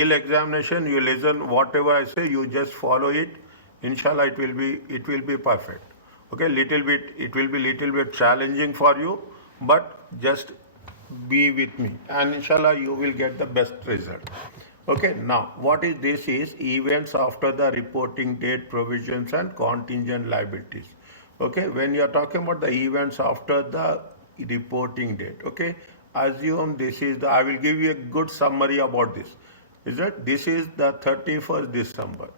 till examination, you listen whatever I say, you just follow it. Inshallah, it will be perfect. Okay, it will be little bit challenging for you, but just be with me, and inshallah you will get the best result. Okay, now what is this is events after the reporting date, provisions and contingent liabilities. Okay, when you are talking about the events after the reporting date, okay, assume this is the, I will give you a good summary about this. Is that this is the 31st December.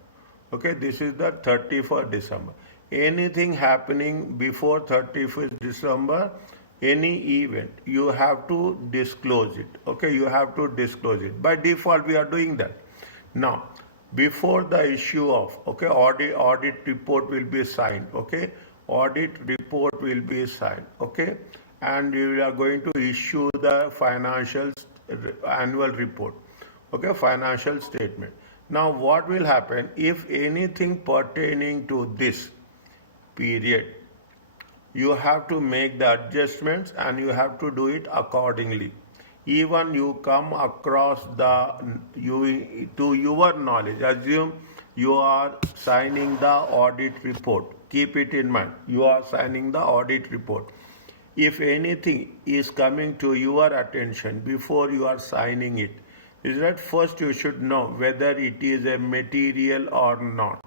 Okay, this is the 31st December. Anything happening before 31st December, any event, you have to disclose it. Okay, you have to disclose it. By default, we are doing that. Now, before the issue of, okay, audit report will be signed. Okay, audit report will be signed. Okay, and we are going to issue the financial annual report. Okay, financial statement. Now, what will happen if anything pertaining to this period, you have to make the adjustments and you have to do it accordingly. Even you come across to your knowledge, assume you are signing the audit report. Keep it in mind, you are signing the audit report. If anything is coming to your attention before you are signing it, is that first you should know whether it is a material or not.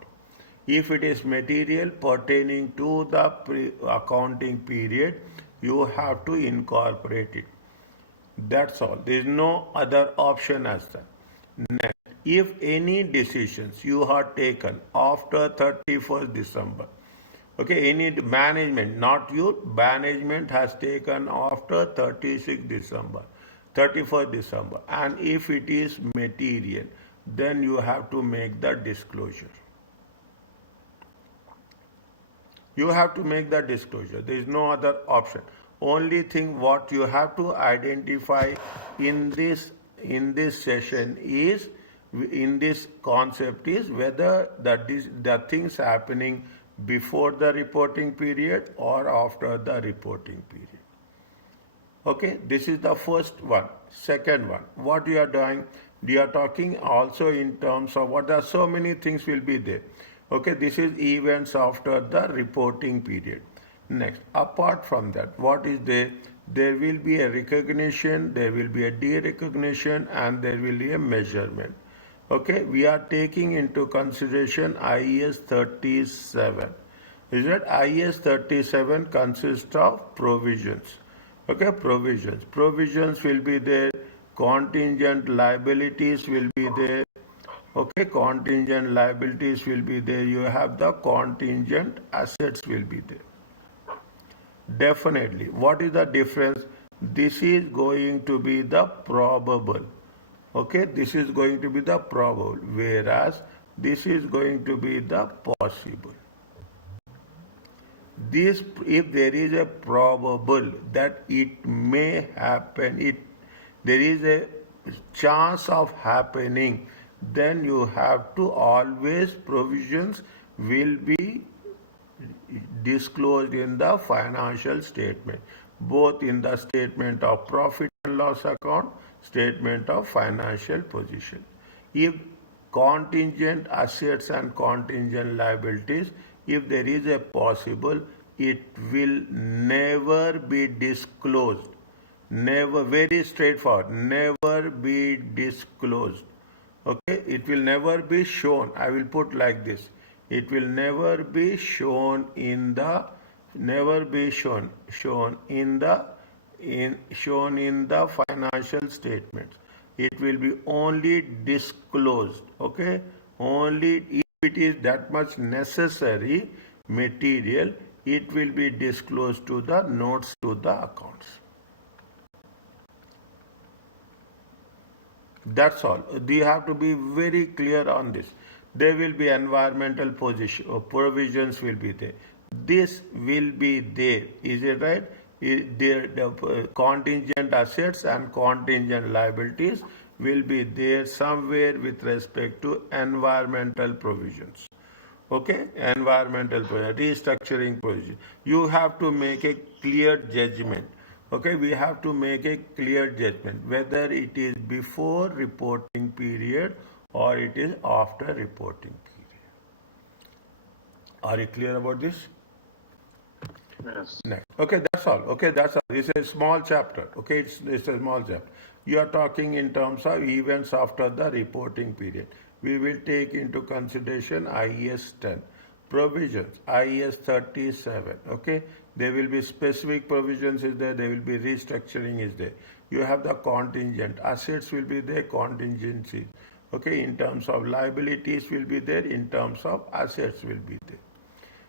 If it is material pertaining to the accounting period, you have to incorporate it. That's all. There is no other option as that. Next, if any decisions you have taken after 31st December, okay, any management, not you, management has taken after 31st December, and if it is material, then you have to make the disclosure. You have to make the disclosure. There is no other option. Only thing what you have to identify in this session is, in this concept is, whether the things happening before the reporting period or after the reporting period. Okay, this is the first one. Second one, what you are doing, we are talking also in terms of what are so many things will be there. Okay, this is events after the reporting period. Next, apart from that, what is there? There will be a recognition, there will be a de-recognition, and there will be a measurement. Okay, we are taking into consideration IAS 37. Is that IAS 37 consists of provisions. Okay, provisions. Provisions will be there, contingent liabilities will be there. Okay, contingent liabilities will be there. You have the contingent assets will be there. Definitely. What is the difference? This is going to be the probable. Okay, this is going to be the probable, whereas this is going to be the possible. This, if there is a probable that it may happen, there is a chance of happening, then you have to always, provisions will be disclosed in the financial statement, both in the statement of profit and loss account, statement of financial position. If contingent assets and contingent liabilities, if there is a possible, it will never be disclosed. Never, very straightforward, never be disclosed. Okay, it will never be shown. I will put like this. It will never be shown in the, shown in the financial statements. It will be only disclosed. Okay, only if it is that much necessary material, it will be disclosed to the notes to the accounts. That's all. You have to be very clear on this. There will be environmental provisions will be there. This will be there. Is it right? The contingent assets and contingent liabilities will be there somewhere with respect to environmental provisions. Okay, environmental restructuring provision. You have to make a clear judgment. Okay, we have to make a clear judgment whether it is before reporting period or it is after reporting period. Are you clear about this? Yes. Next. Okay, that's all. Okay, that's all. It's a small chapter. Okay, it's a small chapter. You are talking in terms of events after the reporting period. We will take into consideration IES 10. Provisions, IES 37. Okay, there will be specific provisions is there, there will be restructuring is there. You have the contingent, assets will be there, contingencies. Okay, in terms of liabilities will be there, in terms of assets will be there.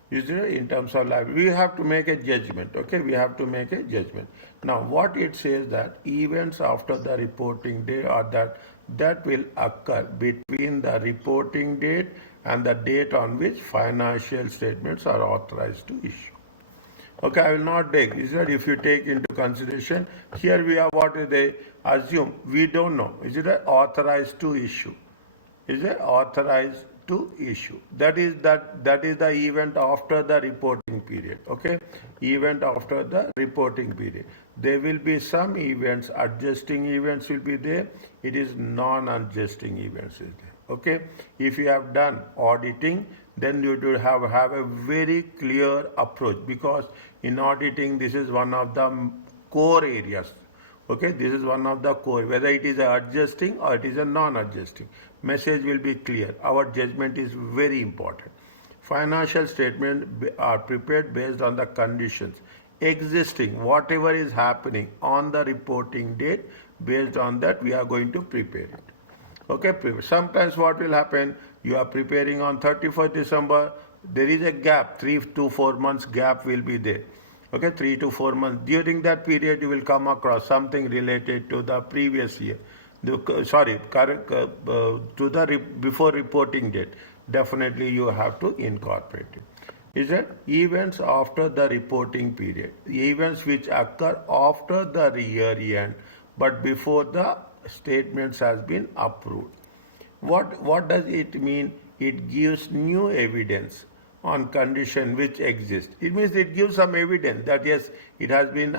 Usually in terms of liability, we have to make a judgment. Okay, we have to make a judgment. Now, what it says that events after the reporting date or that will occur between the reporting date and the date on which financial statements are authorized to issue. Okay, I will not take. Is that if you take into consideration, here we are what they assume, we don't know. Is it authorized to issue? Is it authorized to issue? That is the event after the reporting period. Okay, event after the reporting period. There will be some events, adjusting events will be there. It is non-adjusting events is there. Okay, if you have done auditing, then you do have a very clear approach, because in auditing this is one of the core areas. Okay, this is one of the core, whether it is a adjusting or it is a non-adjusting. Message will be clear. Our judgment is very important. Financial statements are prepared based on the conditions existing, whatever is happening on the reporting date, based on that we are going to prepare it. Okay, sometimes what will happen, you are preparing on 31st December, there is a gap, 3 to 4 months gap will be there. Okay, 3 to 4 months. During that period, you will come across something related to the previous year. To the before reporting date. Definitely, you have to incorporate it. Is it events after the reporting period? Events which occur after the year end, but before the statements has been approved. What does it mean? It gives new evidence on condition which exists. It means it gives some evidence that yes, it has been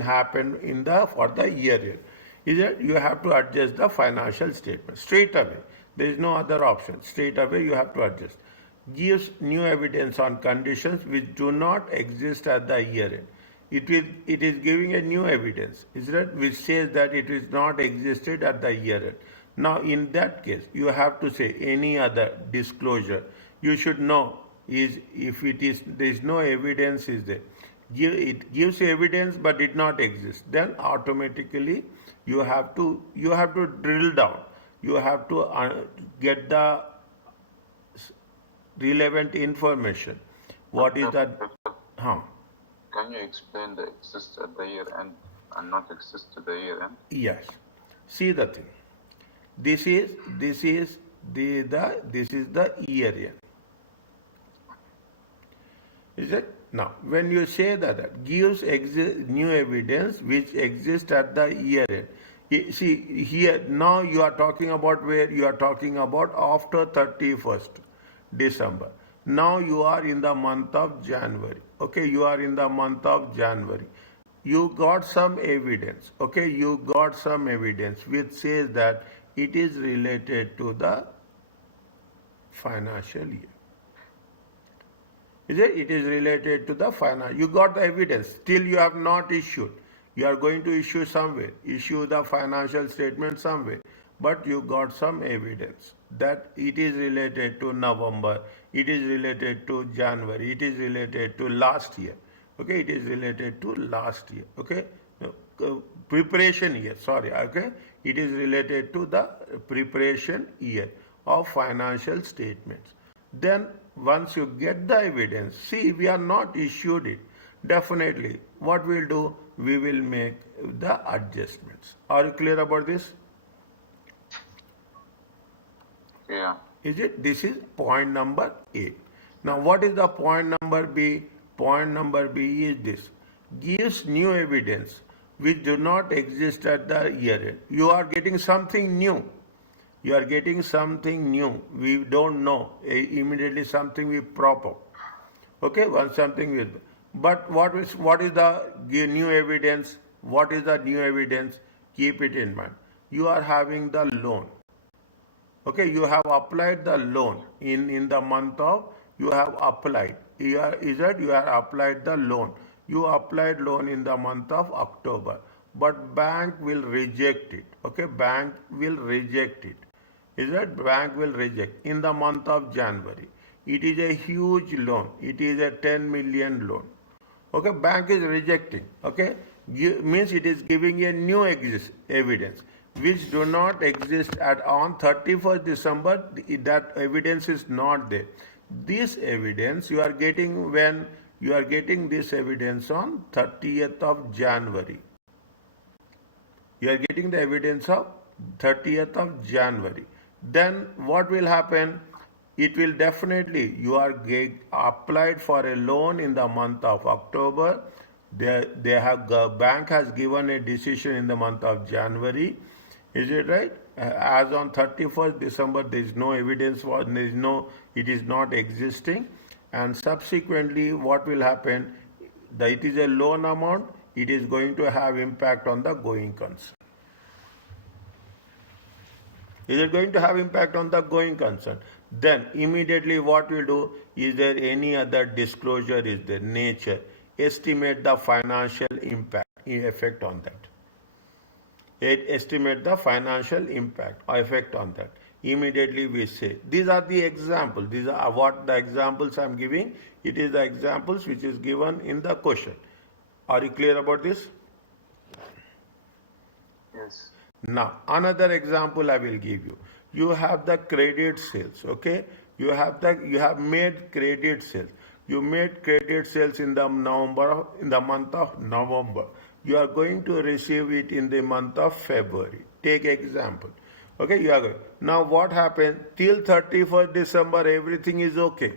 happened in the for the year end. Is it? You have to adjust the financial statement straight away. There is no other option. Straight away you have to adjust. Gives new evidence on conditions which do not exist at the year end. It is giving a new evidence, is it, which says that it is not existed at the year end. Now, in that case, you have to say any other disclosure. You should know is if it is there is no evidence is there. It gives evidence but did not exist. Then automatically you have to drill down. You have to get the relevant information. What is that? Can you explain the exist at the year end and not exist at the year end? Yes. See the thing. This is the year end. Is it? Now, when you say that gives new evidence which exists at the year end. See here now you are talking about where you are talking about after 31st December. Now you are in the month of January. Okay, you are in the month of January. You got some evidence. Okay, you got some evidence which says that it is related to the financial year. Is it? It is related to the financial. You got the evidence. Still you have not issued. You are going to issue somewhere. Issue the financial statement somewhere. But you got some evidence that it is related to November, it is related to January, it is related to last year. Okay, it is related to last year. Okay, preparation year. Sorry. Okay, it is related to the preparation year of financial statements. Then once you get the evidence, see we are not issued it. Definitely, what we'll do, we will make the adjustments. Are you clear about this? Yeah. Is it? This is point number A. Now, what is the point number B? Point number B is this. Gives new evidence which do not exist at the year end. You are getting something new. You are getting something new. We don't know. Immediately something we prop up. Okay, once something will. But what is the new evidence? What is the new evidence? Keep it in mind. You are having the loan. Okay, you have applied the loan in the month of, you have applied. You have applied the loan. You applied loan in the month of October, but bank will reject it. Okay, bank will reject it. Is that bank will reject in the month of January. It is a huge loan. It is a 10 million loan. Okay, bank is rejecting. Okay, means it is giving a new evidence which do not exist at on 31st December. That evidence is not there. This evidence you are getting when you are getting this evidence on 30th of January. You are getting the evidence of 30th of January. Then what will happen? It will definitely, you are applied for a loan in the month of October. The bank has given a decision in the month of January. Is it right? As on 31st December, there is no evidence for, there is no, it is not existing. And subsequently, what will happen? It is a loan amount. It is going to have impact on the going concern. Is it going to have impact on the going concern? Then immediately what we'll do, is there any other disclosure, is there nature? Estimate the financial impact, effect on that. Estimate the financial impact or effect on that. Immediately we say, these are the examples. These are what the examples I'm giving. It is the examples which is given in the question. Are you clear about this? Yes. Now, another example I will give you. You have the credit sales, okay? You have made credit sales. You made credit sales in the month of November. You are going to receive it in the month of February. Take example. Okay, you are going. Now what happened? Till 31st December, everything is okay.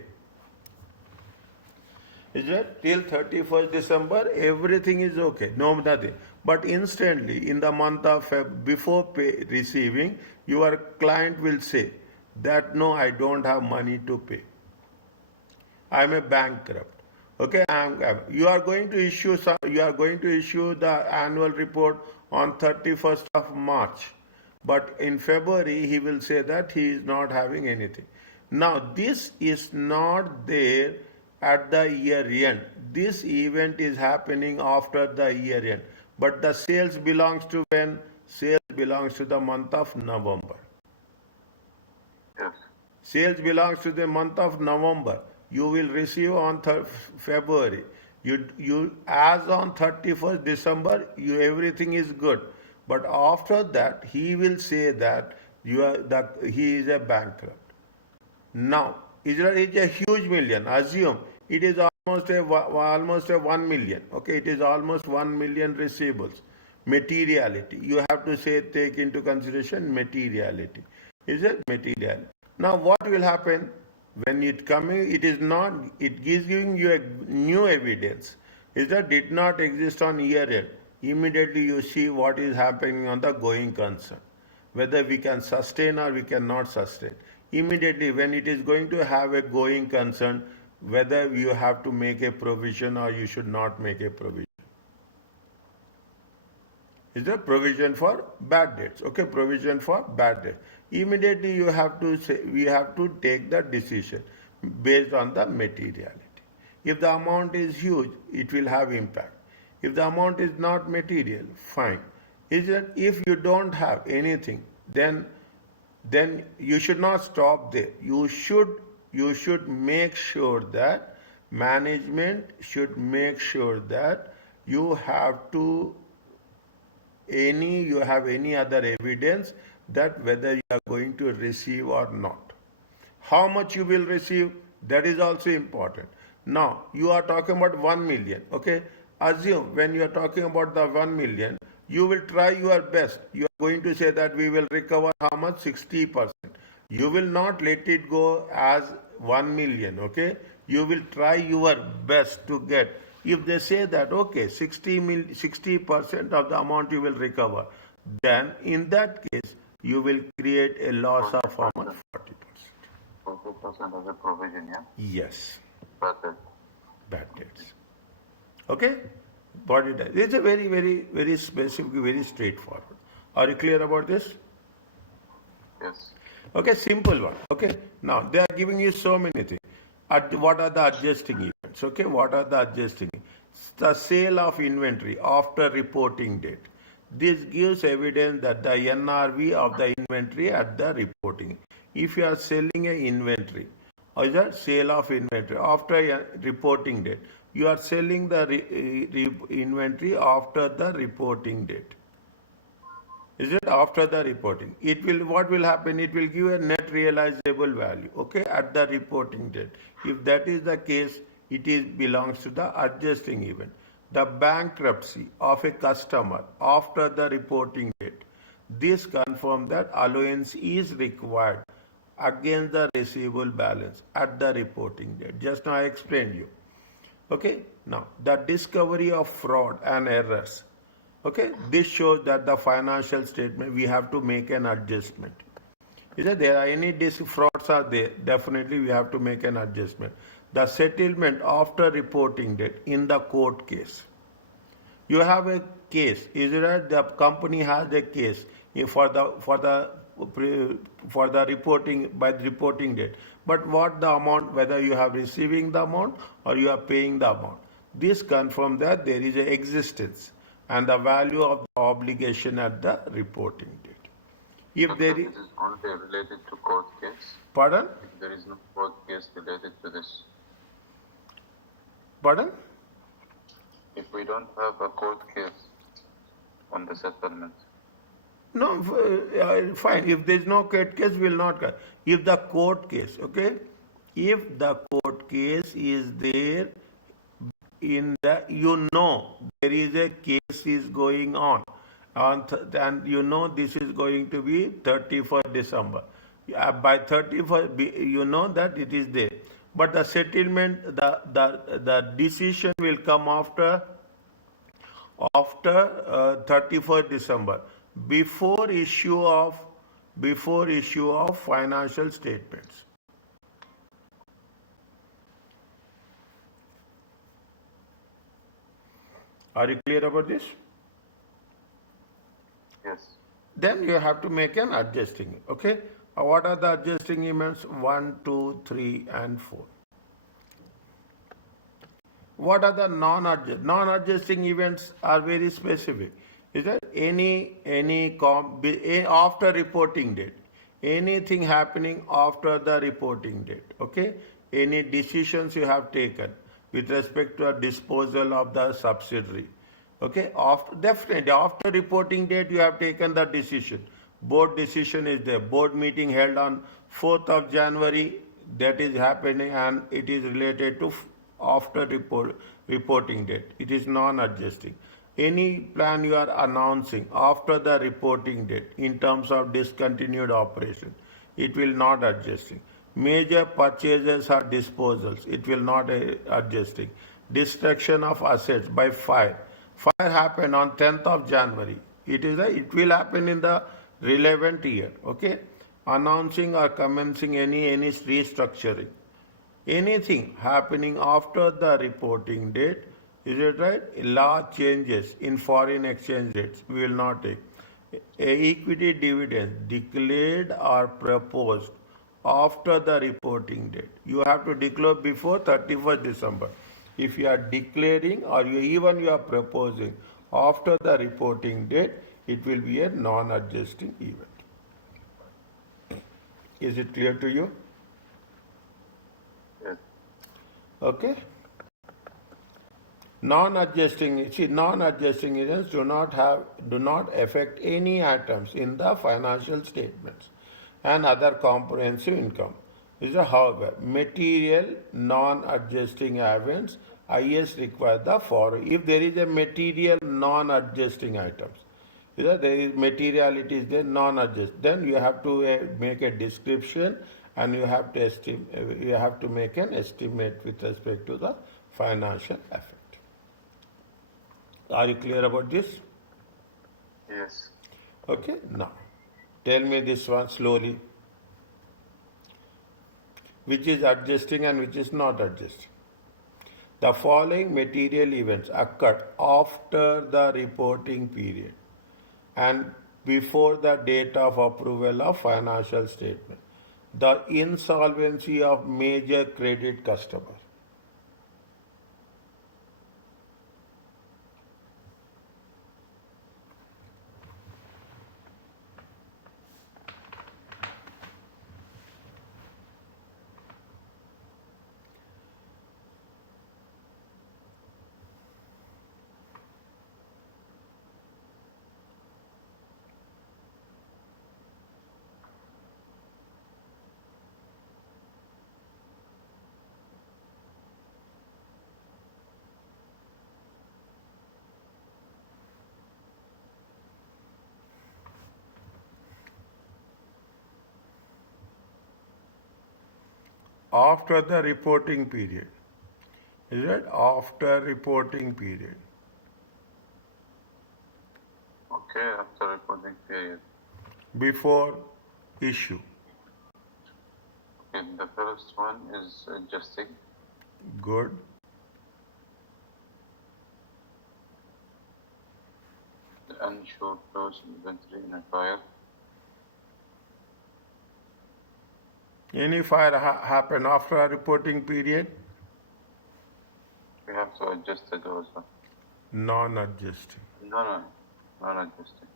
Is it? Till 31st December, everything is okay. No, nothing. But instantly, in the month of before receiving, your client will say that no, I don't have money to pay. I am a bankrupt. Okay, you are going to issue the annual report on 31st of March. But in February, he will say that he is not having anything. Now, this is not there at the year end. This event is happening after the year end. But the sales belongs to when? Sales belongs to the month of November. Yes. Sales belongs to the month of November. You will receive on February. You as on 31st December, everything is good. But after that, he will say that he is a bankrupt. Now, Israel is a huge million. Assume it is almost a 1 million. Okay, it is almost 1 million receivables. Materiality. You have to take into consideration materiality. Is it material? Now, what will happen when it coming? It is not. It is giving you a new evidence. Is that did not exist on year end. Immediately you see what is happening on the going concern, whether we can sustain or we cannot sustain. Immediately when it is going to have a going concern, whether you have to make a provision or you should not make a provision. Is there provision for bad debts? Okay, provision for bad debt. Immediately you have to say, we have to take the decision based on the materiality. If the amount is huge, it will have impact. If the amount is not material, fine. Is that if you don't have anything, then you should not stop there. You should make sure that management should make sure that you have any other evidence that whether you are going to receive or not. How much you will receive, that is also important. Now, you are talking about 1 million, okay? Assume when you are talking about the 1 million, you will try your best. You are going to say that we will recover how much? 60%. You will not let it go as 1 million, okay? You will try your best to get. If they say that, okay, 60% of the amount you will recover, then in that case, you will create a loss of how much? 40%. 40% as a provision, yeah? Yes. Bad debt. Bad debts. Okay? What it does. It's a very, very, very specific, very straightforward. Are you clear about this? Yes. Okay, simple one. Okay, now they are giving you so many things. What are the adjusting events? Okay, what are the adjusting? The sale of inventory after reporting date. This gives evidence that the NRV of the inventory at the reporting. If you are selling a inventory, or is that sale of inventory after a reporting date, you are selling the inventory after the reporting date. Is it after the reporting? It will, what will happen? It will give a net realizable value, okay, at the reporting date. If that is the case, it is belongs to the adjusting event. The bankruptcy of a customer after the reporting date. This confirms that allowance is required against the receivable balance at the reporting date. Just now I explained you. Okay, now the discovery of fraud and errors. Okay, this shows that the financial statement we have to make an adjustment. Is there are any frauds are there? Definitely we have to make an adjustment. The settlement after reporting date in the court case. You have a case. Is it right? The company has a case for the reporting by the reporting date. But what the amount, whether you have receiving the amount or you are paying the amount. This confirms that there is a existence and the value of the obligation at the reporting date. If there is, This is only related to court case. pardon? If there is no court case related to this, Pardon? if we don't have a court case on the settlement, No, fine. If there is no court case, will not. If the court case, okay, if the court case is there in the, you know, there is a case is going on, and you know this is going to be 31st December. By 31st, you know that it is there. But the settlement, the decision will come after 31st December, before issue of financial statements. Are you clear about this? yes. Then you have to make an adjusting. Okay. What are the adjusting events? 1, 2, 3, and 4. What are the non-adjusting events? Are very specific. Is that after reporting date, anything happening after the reporting date? Okay. Any decisions you have taken with respect to a disposal of the subsidiary. Okay, definitely after reporting date you have taken the decision. Board decision is there. Board meeting held on 4th of January, that is happening, and it is related to after reporting date. It is non-adjusting. Any plan you are announcing after the reporting date in terms of discontinued operation, it will not adjusting. Major purchases or disposals, it will not adjusting. Destruction of assets by fire. Fire happened on 10th of January. It will happen in the relevant year. Okay. Announcing or commencing any restructuring. Anything happening after the reporting date, is it right? Large changes in foreign exchange rates, we will not take. Equity dividends declared or proposed after the reporting date. You have to declare before 31st December. If you are declaring or you are proposing after the reporting date, it will be a non-adjusting event. Is it clear to you? Yes. Okay. Non-adjusting events do not affect any items in the financial statements and other comprehensive income. However, material non-adjusting events, IS require the following. If there is a material non-adjusting items, there is materiality is there non-adjust, then you have to make a description and you have to make an estimate with respect to the financial effect. Are you clear about this? Yes. Okay, now tell me this one slowly. Which is adjusting and which is not adjusting. The following material events occurred after the reporting period and before the date of approval of financial statement. The insolvency of major credit customer. After the reporting period. Is it after reporting period? Okay, after reporting period. Before issue. Okay, the first one is adjusting. Good. The uninsured loss inventory in a fire. Any fire happen after a reporting period? We have to adjust it also. Non-adjusting. No, not adjusting.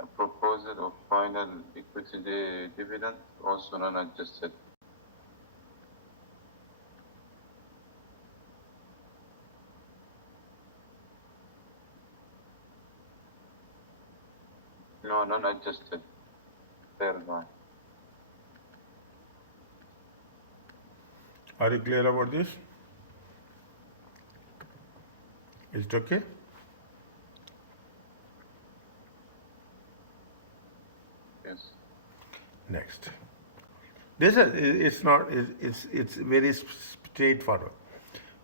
A proposal of final equity dividend, also non-adjusted. No, non-adjusted. Third one. Are you clear about this? Is it okay? Yes. Next. This is it's very straightforward.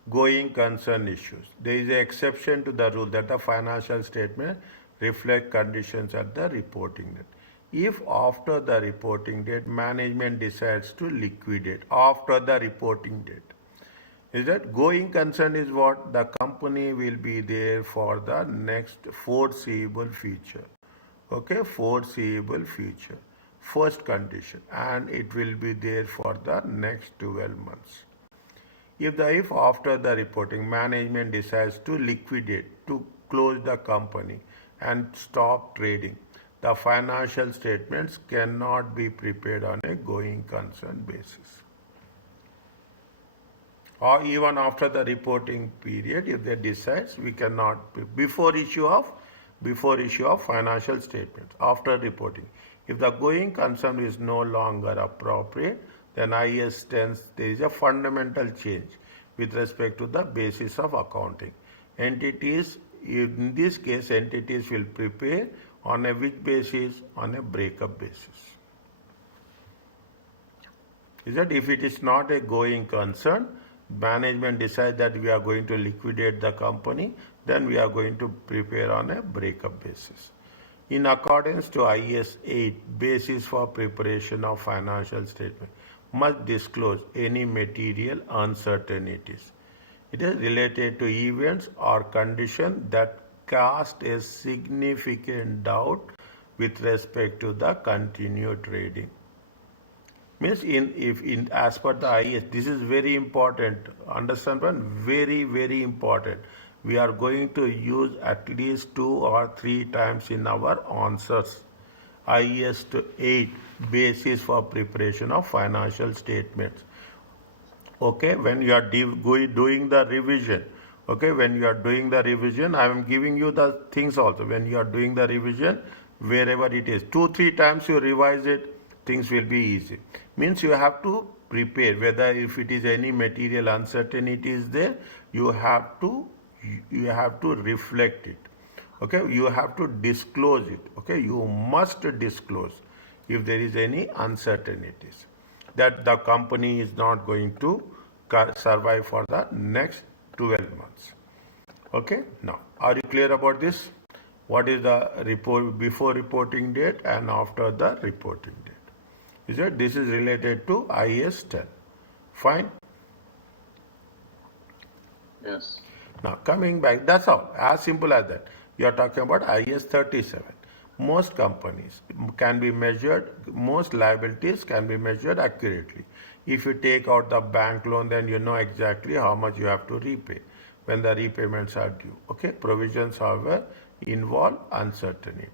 Going concern issues. There is an exception to the rule that the financial statement reflect conditions at the reporting date. If after the reporting date management decides to liquidate after the reporting date, is that going concern is what the company will be there for the next foreseeable future. Okay, foreseeable future. First condition, and it will be there for the next 12 months. If after the reporting management decides to liquidate, to close the company and stop trading, the financial statements cannot be prepared on a going concern basis. Or even after the reporting period, if they decide we cannot before issue of financial statements after reporting. If the going concern is no longer appropriate, then IS stands there is a fundamental change with respect to the basis of accounting. Entities, in this case, entities will prepare on a which basis? On a breakup basis. Is that if it is not a going concern, management decides that we are going to liquidate the company, then we are going to prepare on a breakup basis. In accordance to IS 8, basis for preparation of financial statement must disclose any material uncertainties. It is related to events or conditions that cast a significant doubt with respect to the continued trading. Means as per the IS, this is very important. Understand one? Very important. We are going to use at least 2 or 3 times in our answers. IS to 8 basis for preparation of financial statements. Okay, when you are doing the revision, okay, when you are doing the revision, I am giving you the things also. When you are doing the revision, wherever it is, 2-3 times you revise it, things will be easy. Means you have to prepare, whether if it is any material uncertainty is there, you have to reflect it. Okay, you have to disclose it. Okay, you must disclose if there is any uncertainties that the company is not going to survive for the next 12 months. Okay, now are you clear about this? What is the report before reporting date and after the reporting date? Is it? This is related to IAS 10. Fine. Yes. Now coming back, that's all. As simple as that. You are talking about IAS 37. Most companies can be measured, most liabilities can be measured accurately. If you take out the bank loan, then you know exactly how much you have to repay when the repayments are due. Okay, provisions, however, involve uncertainty.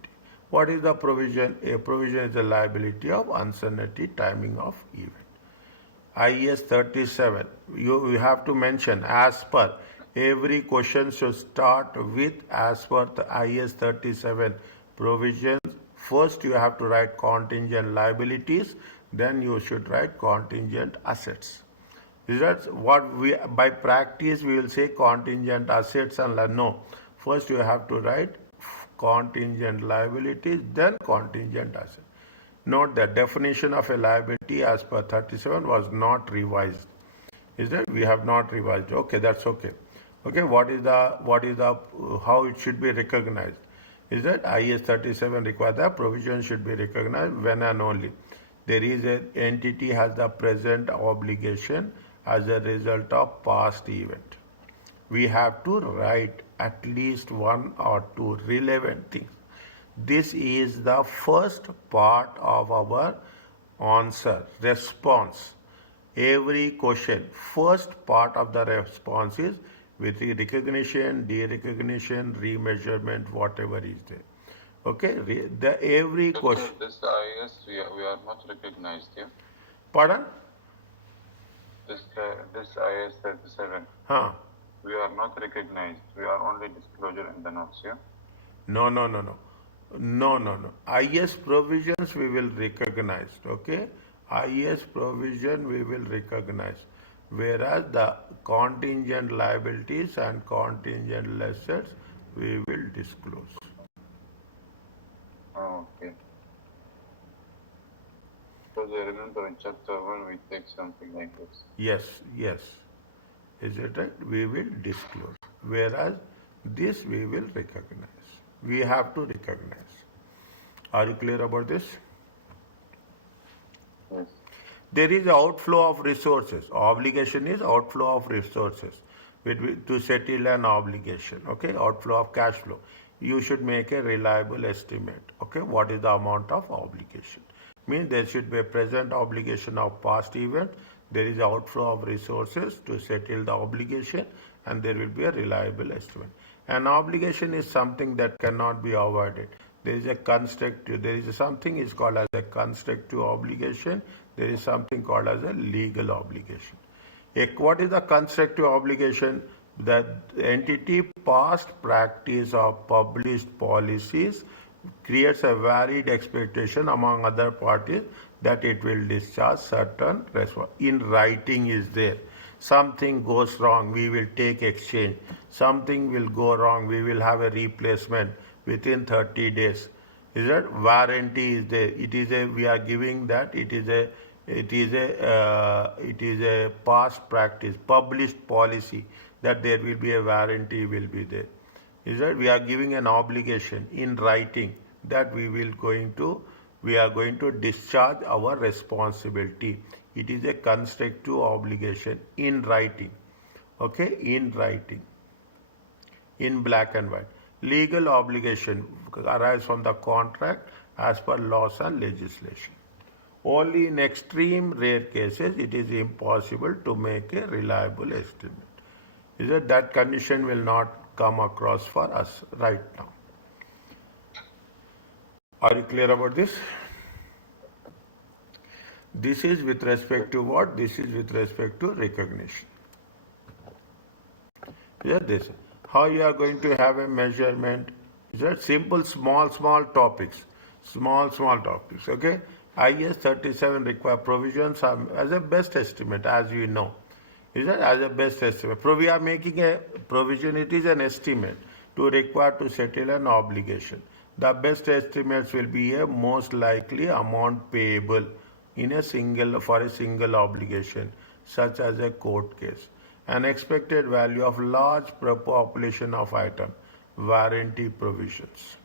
What is the provision? A provision is a liability of uncertainty timing of event. IAS 37, you have to mention as per. Every question should start with as per the IAS 37 provisions. First, you have to write contingent liabilities, then you should write contingent assets. That's what we, by practice, we will say contingent assets and no. First, you have to write contingent liabilities, then contingent assets. Note that definition of a liability as per 37 was not revised. Is that we have not revised? Okay, that's okay. Okay, what is the how it should be recognized? Is that IAS 37 requires that provision should be recognized when and only there is an entity has the present obligation as a result of past event. We have to write at least one or two relevant things. This is the first part of our answer, response. Every question, first part of the response is with recognition, de-recognition, remeasurement, whatever is there. Okay, every But question. this IAS, we are not recognized, yeah? Pardon? This IAS 37, Huh? we are not recognized. We are only disclosure in the notes, yeah? No, no, no, no. No, no, no. IS provisions we will recognize, okay? IS provision we will recognize. Whereas the contingent liabilities and contingent assets we will disclose. Oh, okay. Because I remember in chapter 1 we take something like this. Yes, yes. Is it right? We will disclose. Whereas this we will recognize. We have to recognize. Are you clear about this? Yes. There is outflow of resources. Obligation is outflow of resources to settle an obligation. Okay, outflow of cash flow. You should make a reliable estimate. Okay, what is the amount of obligation? Means there should be a present obligation of past event. There is outflow of resources to settle the obligation, and there will be a reliable estimate. An obligation is something that cannot be avoided. There is a constructive, there is something is called as a constructive obligation. There is something called as a legal obligation. What is the constructive obligation? The entity past practice of published policies creates a valid expectation among other parties that it will discharge certain responsibilities. In writing is there. Something goes wrong, we will take exchange. Something will go wrong, we will have a replacement within 30 days. Is that warranty is there? It is a, we are giving that, it is a past practice, published policy that there will be a warranty will be there. Is that we are giving an obligation in writing that we are going to discharge our responsibility. It is a constructive obligation in writing. Okay, in writing, in black and white. Legal obligation arises from the contract as per laws and legislation. Only in extreme rare cases it is impossible to make a reliable estimate. Is that condition will not come across for us right now. Are you clear about this? This is with respect to what? This is with respect to recognition. Yes, this. How you are going to have a measurement? Is that simple, small topics. Small topics. Okay. IS 37 require provisions as a best estimate, as we know. Is that as a best estimate? We are making a provision, it is an estimate to require to settle an obligation. The best estimates will be a most likely amount payable for a single obligation, such as a court case. An expected value of large population of item, warranty provisions.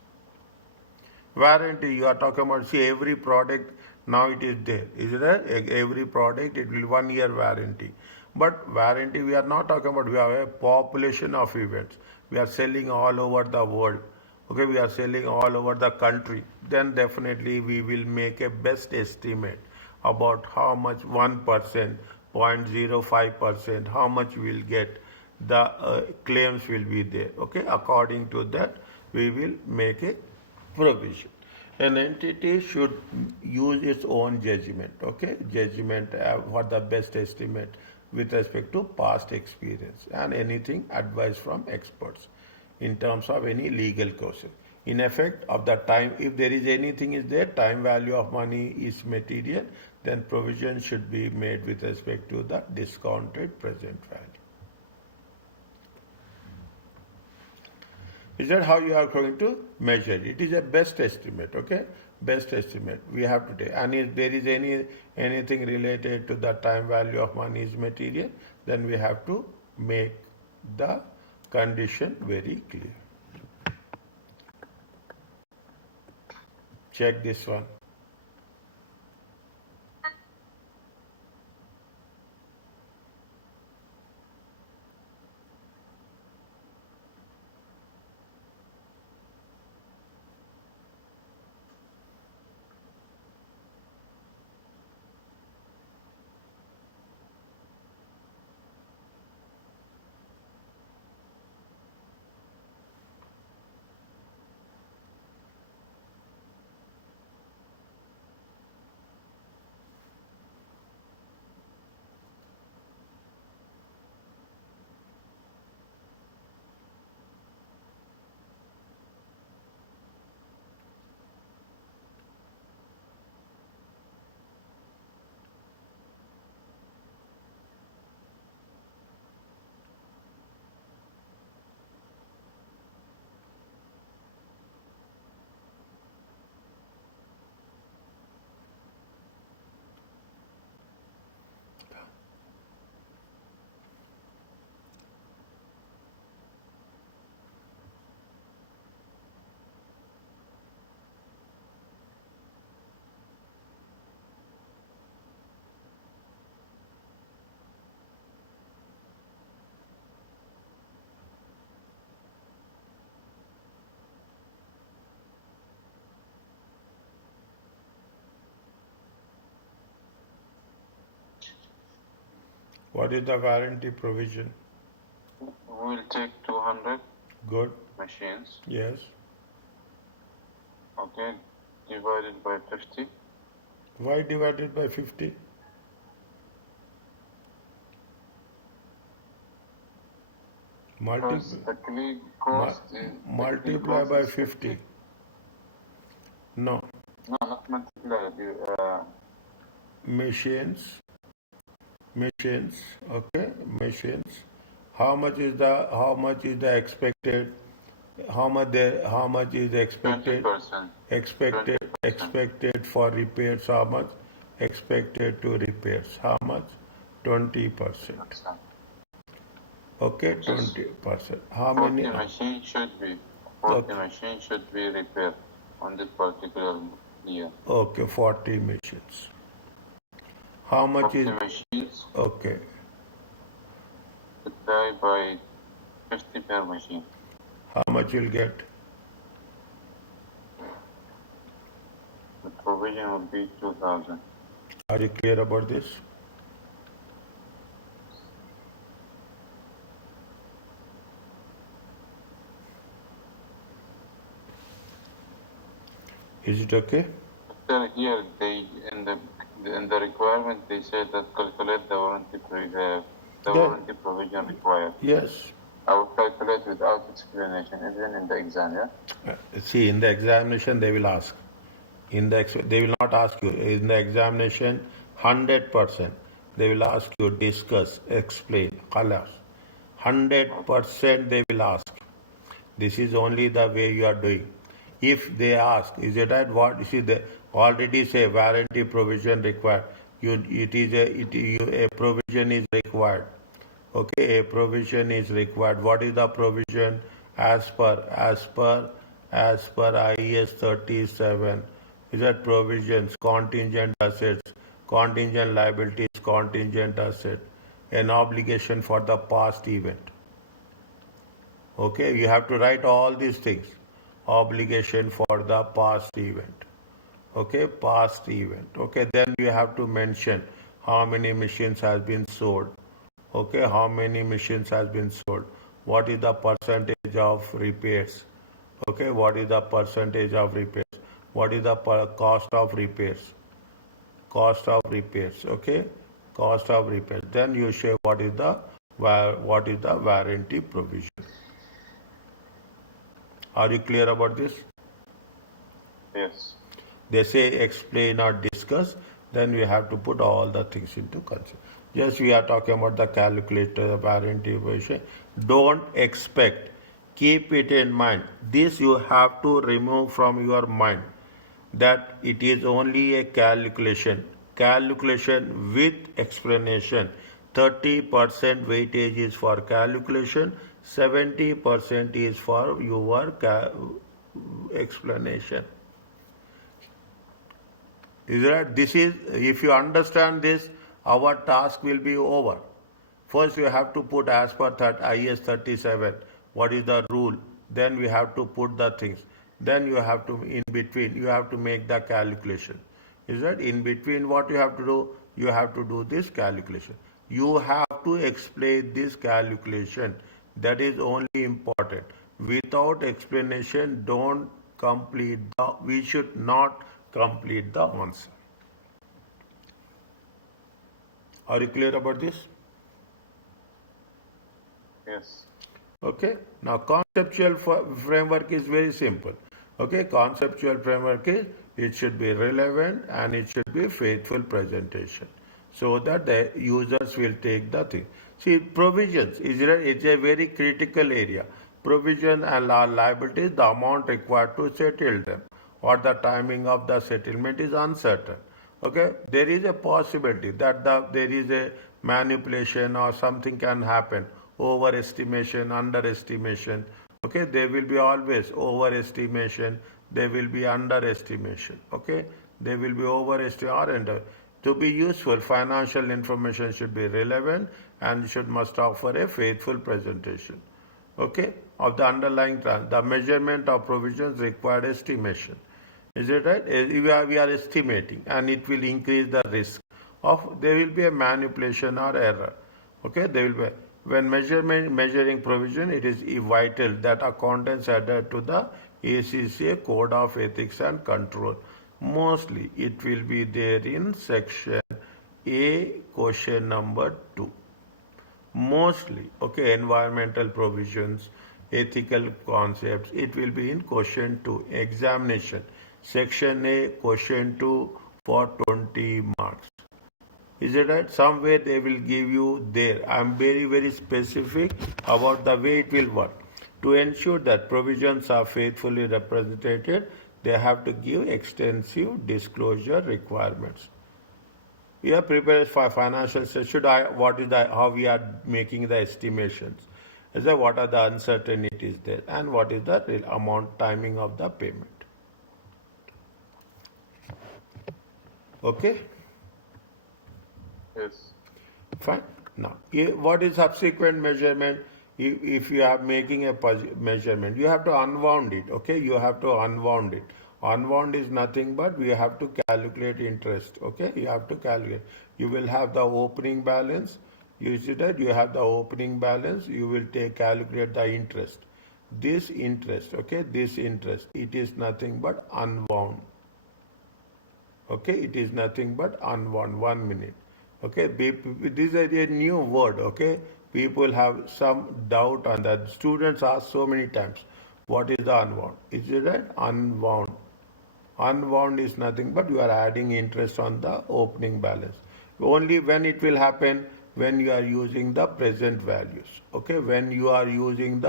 Warranty, you are talking about, see, every product now it is there. Is it every product it will 1 year warranty. But warranty we are not talking about, we have a population of events. We are selling all over the world. Okay, we are selling all over the country. Then definitely we will make a best estimate about how much 1%, 0.05%, how much we will get. The claims will be there. Okay, according to that we will make a provision. An entity should use its own judgment, okay? Judgment for the best estimate with respect to past experience and anything advice from experts in terms of any legal question. In effect of the time, if there is anything is there, time value of money is material, then provision should be made with respect to the discounted present value. Is that how you are going to measure it? It is a best estimate, okay? Best estimate we have to take. And if there is anything related to the time value of money is material, then we have to make the condition very clear. Check this one. What is the warranty provision? We will take 200 Good. machines, Yes. okay, divided by 50. Why divided by 50? Because the click cost is Multiply by 50. No. No, not multiply. Machines. Okay. Machines. How much is the expected? How much is expected? 20%. Expected for repairs. How much? Expected to repairs. How much? 20%. Okay, 20%. How 40 many? machines should be. 40 machines should be repaired on this particular year. Okay, 40 machines. How much 40 is? machines Okay. multiply by 50 per machine. How much you'll get? The provision will be 2,000. Are you clear about this? Is it okay? Here, in the requirement, they said that calculate the warranty provision required. Yes. I will calculate without explanation, even in the exam, yeah? See, in the examination they will ask. They will not ask you. In the examination, 100%. They will ask you, discuss, explain, colors. 100% they will ask. This is only the way you are doing. If they ask, is it right? What? See, they already say warranty provision required. A provision is required. Okay, a provision is required. What is the provision? As per as per IAS 37. Is that provisions, contingent assets, contingent liabilities, contingent asset, an obligation for the past event. Okay, you have to write all these things. Obligation for the past event. Okay, past event. Okay, then you have to mention how many machines has been sold. Okay, how many machines has been sold. What is the percentage of repairs? Okay, what is the percentage of repairs? What is the cost of repairs? Cost of repairs. Okay, cost of repairs. Then you say what is the warranty provision. Are you clear about this? Yes. They say explain or discuss, then we have to put all the things into consideration. Just we are talking about the calculator, the warranty provision. Don't expect, keep it in mind. This you have to remove from your mind, that it is only a calculation. Calculation with explanation. 30% weightage is for calculation, 70% is for your explanation. Is that this is, if you understand this, our task will be over. First you have to put as per IAS 37, what is the rule, then we have to put the things, then you have to, in between you have to make the calculation. Is that in between what you have to do? You have to do this calculation. You have to explain this calculation. That is only important. Without explanation, don't complete the, we should not complete the answer. Are you clear about this? Yes. Okay. Now conceptual framework is very simple. Okay. Conceptual framework is, it should be relevant and it should be faithful presentation, so that the users will take the thing. See, provisions is it's a very critical area. Provision and liabilities, the amount required to settle them or the timing of the settlement is uncertain. Okay, there is a possibility that there is a manipulation or something can happen, overestimation, underestimation. Okay, there will be always overestimation, there will be underestimation. Okay, there will be overestimation or under. To be useful, financial information should be relevant and must offer a faithful presentation. Okay, of the underlying trend. The measurement of provisions required estimation. Is it right? We are estimating, and it will increase the risk of there will be a manipulation or error. Okay, there will be, when measuring provision, it is vital that accountants adhere to the ACCA Code of Ethics and Control. Mostly it will be there in section A, question number 2. Mostly, okay, environmental provisions, ethical concepts, it will be in question 2, examination. Section A, question 2 for 20 marks. Is it right? Somewhere they will give you there. I am very, very specific about the way it will work. To ensure that provisions are faithfully represented, they have to give extensive disclosure requirements. We are prepared for financial. What is how we are making the estimations? Is that what are the uncertainties there, and what is the real amount, timing of the payment? Okay. Yes. Fine. Now, what is subsequent measurement? If you are making a measurement, you have to unwound it. Okay, you have to unwound it. Unwound is nothing but we have to calculate interest. Okay, you have to calculate. You will have the opening balance. You see that you have the opening balance. You will calculate the interest. This interest, okay, this interest, it is nothing but unwound. Okay, it is nothing but unwound. 1 minute. Okay, this is a new word. Okay, people have some doubt on that. Students ask so many times, what is the unwound? Is it right? Unwound. Unwound is nothing but you are adding interest on the opening balance. Only when it will happen, when you are using the present values. Okay, when you are using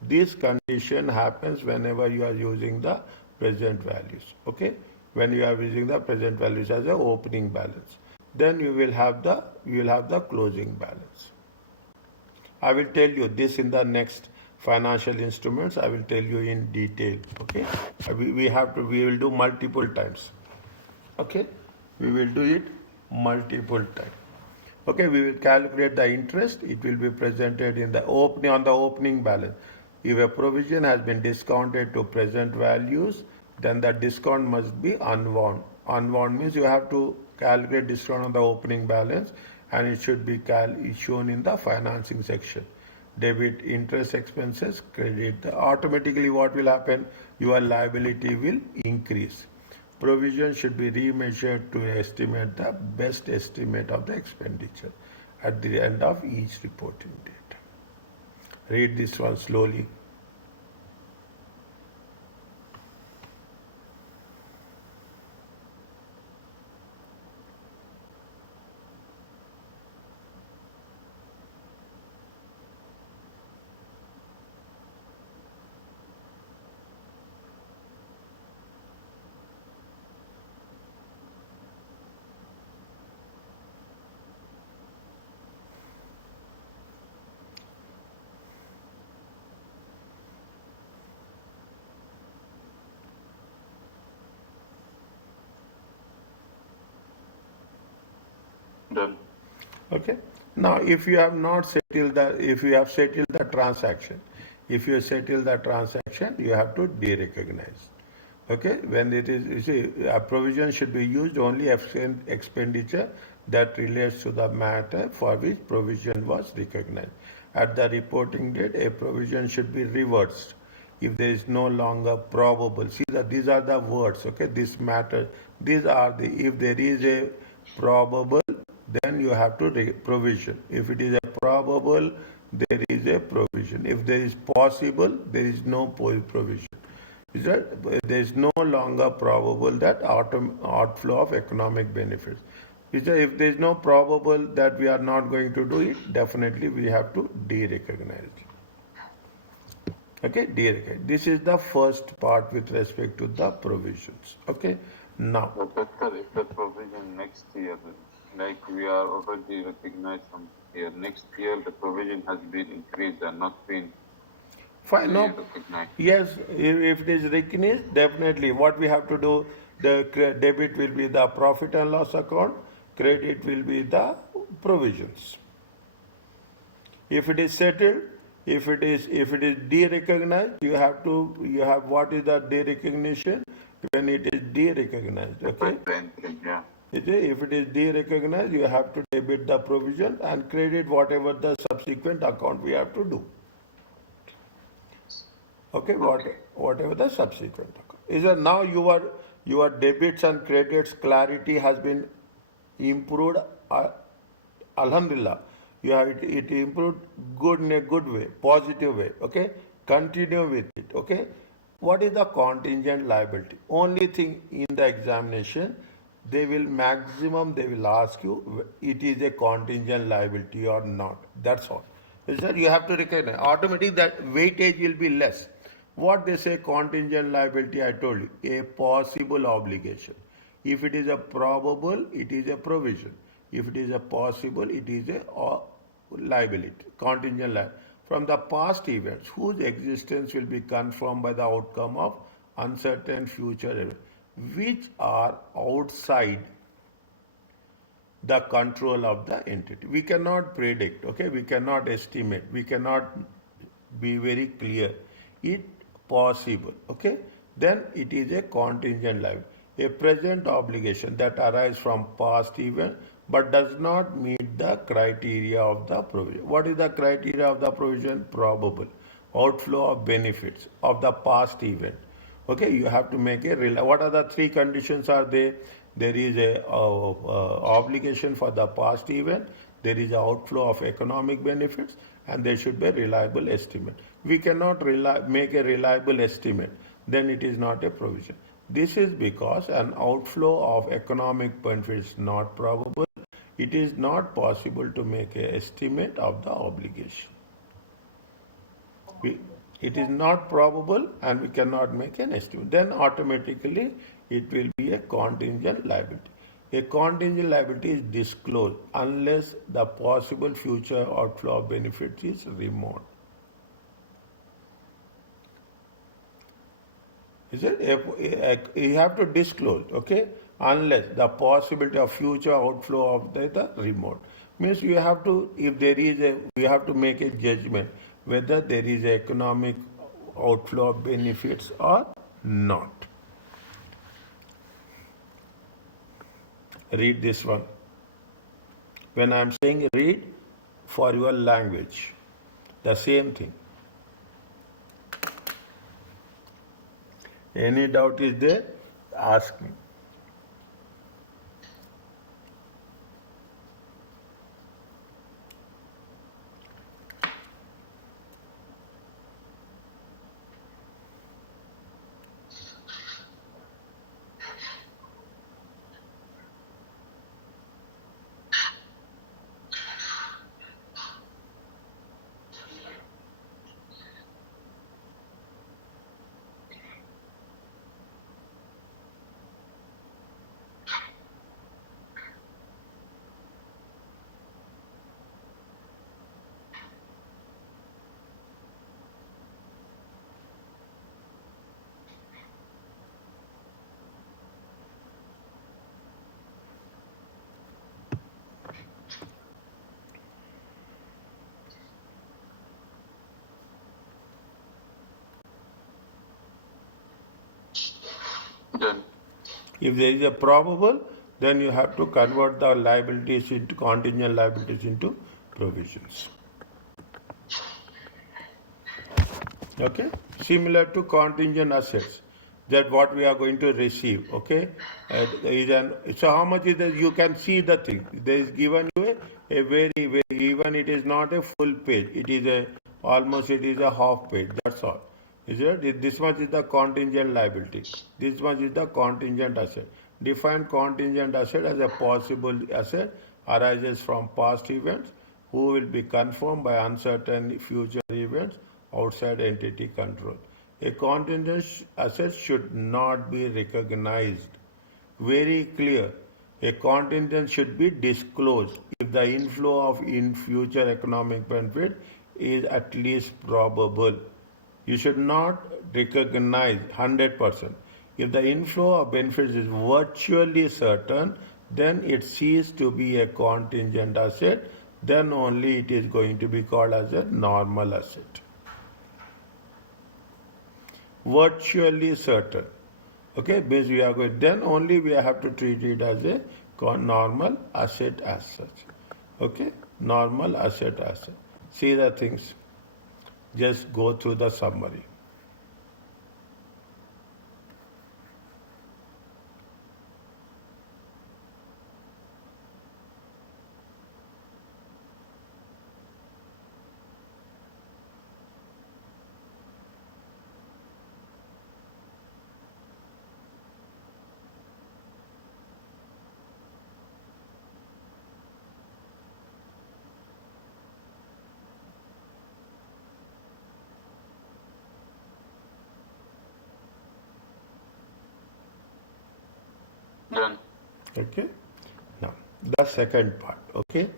this condition happens whenever you are using the present values. Okay, when you are using the present values as a opening balance, then you will have the closing balance. I will tell you this in the next financial instruments, I will tell you in detail. Okay, we will do multiple times. Okay, we will do it multiple times. Okay, we will calculate the interest. It will be presented in the opening on the opening balance. If a provision has been discounted to present values, then the discount must be unwound. Unwound means you have to calculate discount on the opening balance, and it should be shown in the financing section. Debit interest expenses, credit. Automatically, what will happen? Your liability will increase. Provision should be remeasured to estimate the best estimate of the expenditure at the end of each reporting date. Read this one slowly. Done. Okay. Now, if you have not settled if you have settled the transaction, if you settle the transaction, you have to derecognize. Okay. When it is, you see, a provision should be used only expenditure that relates to the matter for which provision was recognized. At the reporting date, a provision should be reversed if there is no longer probable. See that these are the words. Okay. This matter. These are the, if there is a probable, then you have to provision. If it is a probable, there is a provision. If there is possible, there is no provision. Is that there is no longer probable that outflow of economic benefits. Is that if there is no probable that we are not going to do it, definitely we have to derecognize. Okay, derecognize. This is the first part with respect to the provisions. Okay, now. But doctor, if the provision next year, like we are already recognized from here, next year the provision has been increased and not been Fine, no. recognized. Yes, if it is recognized, definitely what we have to do, the debit will be the profit and loss account, credit will be the provisions. If it is settled, if it is derecognized, you have what is the derecognition when it is derecognized. Okay. Yeah. If it is derecognized, you have to debit the provision and credit whatever the subsequent account we have to do. Okay, whatever the subsequent account. Is that now your debits and credits clarity has been improved? Alhamdulillah, you have it improved good in a good way, positive way. Okay, continue with it. Okay, what is the contingent liability? Only thing in the examination, they will ask you it is a contingent liability or not. That's all. Is that you have to recognize automatically that weightage will be less. What they say contingent liability, I told you, a possible obligation. If it is a probable, it is a provision. If it is a possible, it is a liability, contingent liability. From the past events whose existence will be confirmed by the outcome of uncertain future events, which are outside the control of the entity. We cannot predict, okay? We cannot estimate. We cannot be very clear. It possible, okay? Then it is a contingent liability. A present obligation that arises from past event but does not meet the criteria of the provision. What is the criteria of the provision? Probable. Outflow of benefits of the past event. Okay, you have to make a what are the three conditions are there? There is a obligation for the past event, there is an outflow of economic benefits, and there should be a reliable estimate. We cannot make a reliable estimate, then it is not a provision. This is because an outflow of economic benefits is not probable. It is not possible to make an estimate of the obligation. It is not probable and we cannot make an estimate. Then automatically it will be a contingent liability. A contingent liability is disclosed unless the possible future outflow of benefits is removed. Is it? You have to disclose, okay? Unless the possibility of future outflow of the remote. Means you have to, if there is a, you have to make a judgment whether there is economic outflow of benefits or not. Read this one. When I am saying read for your language, the same thing. Any doubt is there? Ask me. Done. If there is a probable, then you have to convert the liabilities into contingent liabilities into provisions. Okay, similar to contingent assets, that what we are going to receive. Okay, so how much is that? You can see the thing. There is given you a very even it is not a full page. It is a almost it is a half page. That's all. Is it? This much is the contingent liability. This much is the contingent asset. Define contingent asset as a possible asset arises from past events who will be confirmed by uncertain future events outside entity control. A contingent asset should not be recognized. Very clear. A contingent should be disclosed if the inflow of in future economic benefit is at least probable. You should not recognize 100%. If the inflow of benefits is virtually certain, then it ceases to be a contingent asset. Then only it is going to be called as a normal asset. Virtually certain. Okay, because we are going, then only we have to treat it as a normal asset as such. Okay, normal asset as such. See the things. Just go through the summary. Done. Okay. Now the second part. Okay.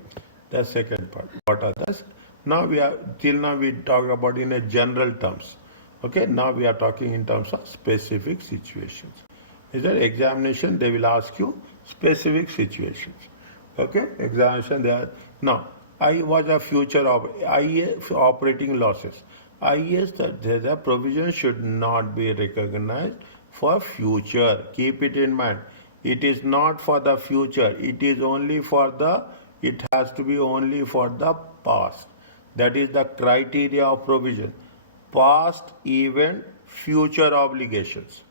The second part. What are those? Now we are till now we talked about in a general terms. Okay. Now we are talking in terms of specific situations. Is there examination? They will ask you specific situations. Okay. Examination. There. Now I was a future of operating losses. IES that the provision should not be recognized for future. Keep it in mind. It is not for the future. It is only for the, it has to be only for the past. That is the criteria of provision. Past event, future obligations.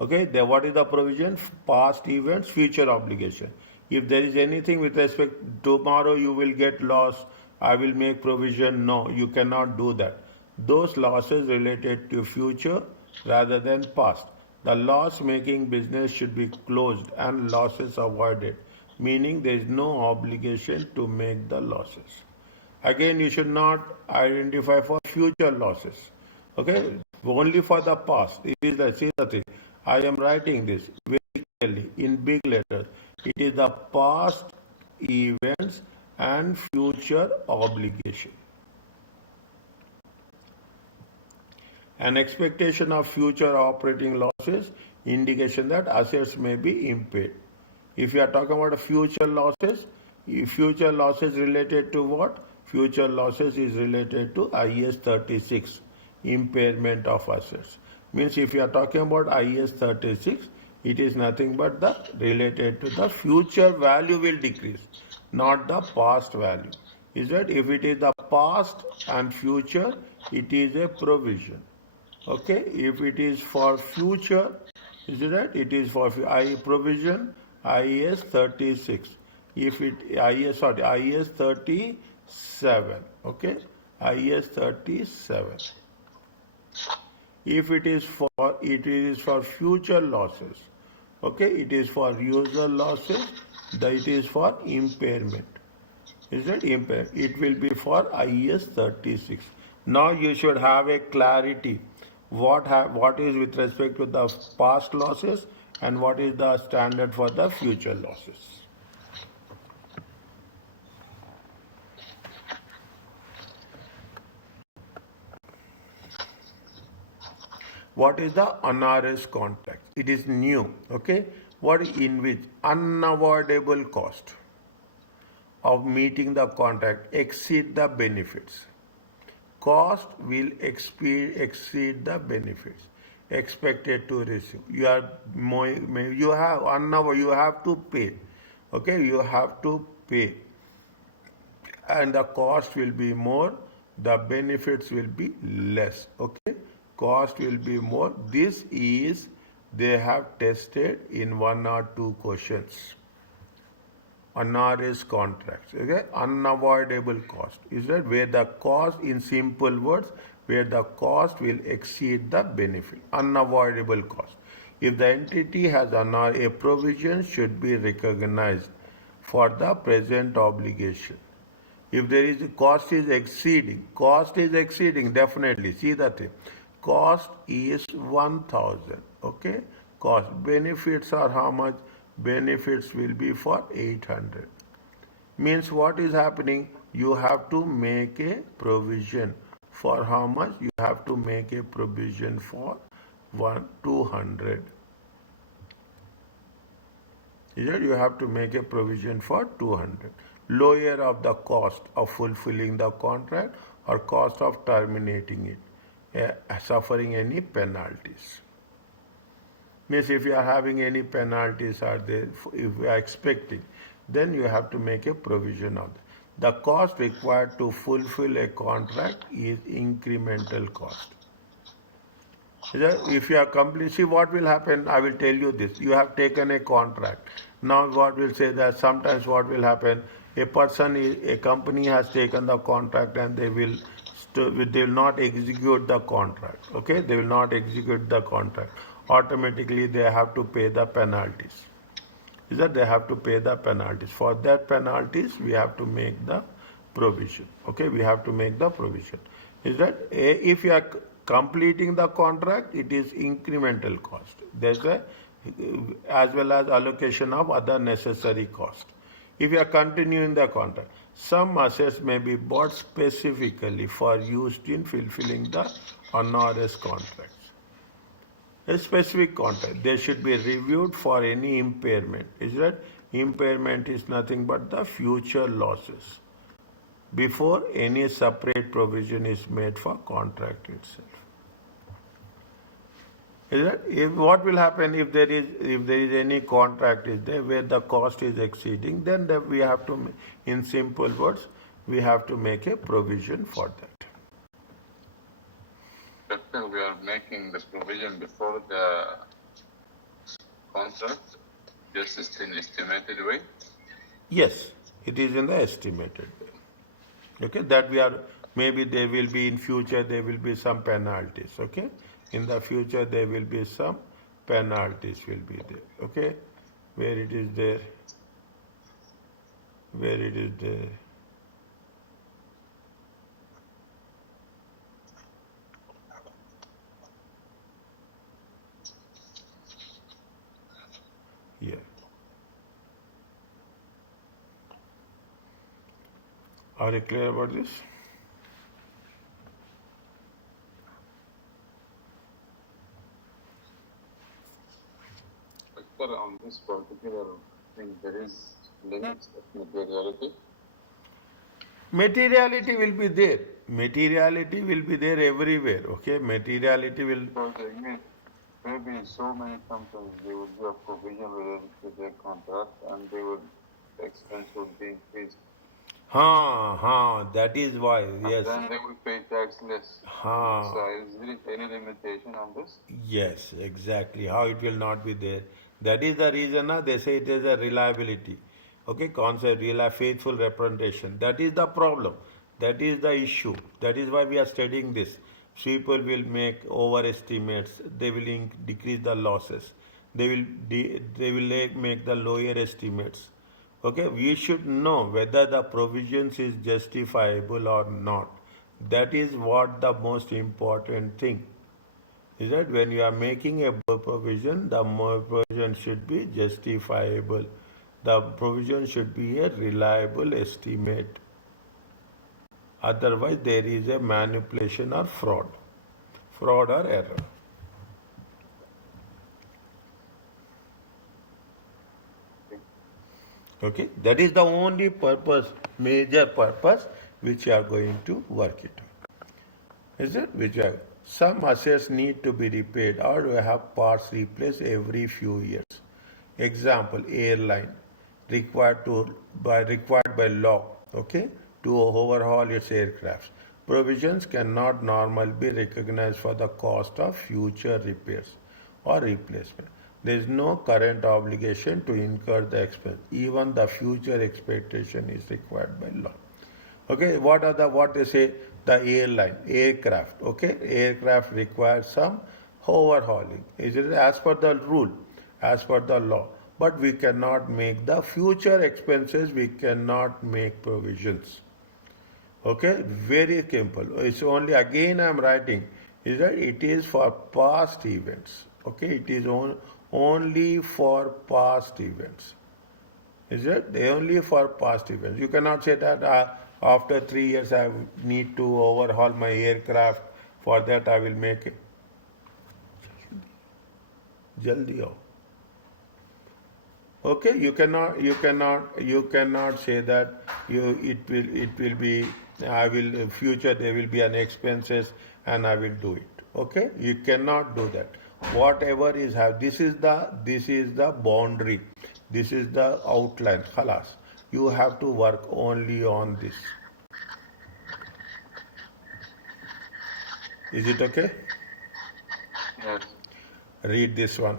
Okay, then what is the provision? Past events, future obligation. If there is anything with respect, tomorrow you will get loss, I will make provision. No, you cannot do that. Those losses related to future rather than past. The loss making business should be closed and losses avoided, meaning there is no obligation to make the losses. Again, you should not identify for future losses. Okay, only for the past. It is the, see the thing. I am writing this very clearly in big letters. It is the past events and future obligation. An expectation of future operating losses, indication that assets may be impaired. If you are talking about future losses, future losses related to what? Future losses is related to IS 36, impairment of assets. Means if you are talking about IS 36, it is nothing but the related to the future value will decrease, not the past value. Is that if it is the past and future, it is a provision. Okay, if it is for future, is it right? It is for I provision IS 36. If it IS 37. Okay, IS 37. If it is for future losses. Okay, it is for user losses. It is for impairment. Is it impair? It will be for IS 36. Now you should have a clarity what is with respect to the past losses and what is the standard for the future losses. What is the unRS contract? It is new. Okay. What in which unavoidable cost of meeting the contract exceed the benefits. Cost will exceed the benefits expected to receive. You have to pay. Okay, you have to pay, and the cost will be more. The benefits will be less. Okay, cost will be more. This is they have tested in 1 or 2 questions. UNRS contracts, okay, unavoidable cost is that where the cost, in simple words, where the cost will exceed the benefit, unavoidable cost. If the entity has a provision should be recognized for the present obligation. If there is cost is exceeding, definitely. See that thing. Cost is 1,000. Okay, cost benefits are how much? Benefits will be for 800. Means what is happening? You have to make a provision for how much? You have to make a provision for 200. Here you have to make a provision for 200. Lower of the cost of fulfilling the contract or cost of terminating it, suffering any penalties. Means if you are having any penalties are there, if you are expecting, then you have to make a provision of that. The cost required to fulfill a contract is incremental cost. If you are complete, see what will happen, I will tell you this. You have taken a contract. Now what will say that sometimes what will happen, a company has taken the contract and they will not execute the contract. Okay, they will not execute the contract. Automatically they have to pay the penalties. Is that they have to pay the penalties. For that penalties, we have to make the provision. Okay, we have to make the provision. Is that if you are completing the contract, it is incremental cost. There's as well as allocation of other necessary cost. If you are continuing the contract, some assets may be bought specifically for use in fulfilling the UNRS contracts. A specific contract, they should be reviewed for any impairment. Is that impairment is nothing but the future losses before any separate provision is made for contract itself. Is that what will happen if there is any contract is there where the cost is exceeding, then we have to, in simple words, we have to make a provision for that. Doctor, we are making the provision before the contract, just in estimated way? Yes, it is in the estimated way. Okay, that we are, maybe there will be in future, there will be some penalties. Okay, in the future there will be some penalties will be there. Okay, where it is there, here. Are you clear about this? sir, on this particular thing, there is limits of materiality. Materiality will be there. Materiality will be there everywhere. Okay, materiality will. Because again, maybe so many companies, they would do a provision related to their contract and they would, the expense would be increased. That is why. Yes. And then they will pay tax less. So is there any limitation on this? Yes, exactly. How it will not be there. That is the reason they say it is a reliability. Okay, concept, faithful representation. That is the problem. That is the issue. That is why we are studying this. People will make overestimates. They will decrease the losses. They will make the lower estimates. Okay, we should know whether the provisions is justifiable or not. That is what the most important thing is, that when you are making a provision, the provision should be justifiable. The provision should be a reliable estimate. Otherwise, there is a manipulation or fraud or error. Okay, that is the only purpose, major purpose, which you are going to work it on. Is it? Some assets need to be repaired or we have parts replaced every few years. Example, airline required by law, okay, to overhaul its aircrafts. Provisions cannot normally be recognized for the cost of future repairs or replacement. There is no current obligation to incur the expense. Even the future expectation is required by law. Okay, what they say, the aircraft. Okay, aircraft requires some overhauling. Is it as per the rule, as per the law? But we cannot make the future expenses. We cannot make provisions. Okay, very simple. It's only, again I am writing, is that it is for past events. Okay, it is only for past events. Is it? Only for past events. You cannot say that after 3 years I need to overhaul my aircraft. For that I will make it. Jaldi आओ. Okay, you cannot say that it will be, I will, in future there will be an expenses and I will do it. Okay, you cannot do that. Whatever is have, this is the boundary, this is the outline. Khalas, you have to work only on this. Is it okay? Yes. Read this one.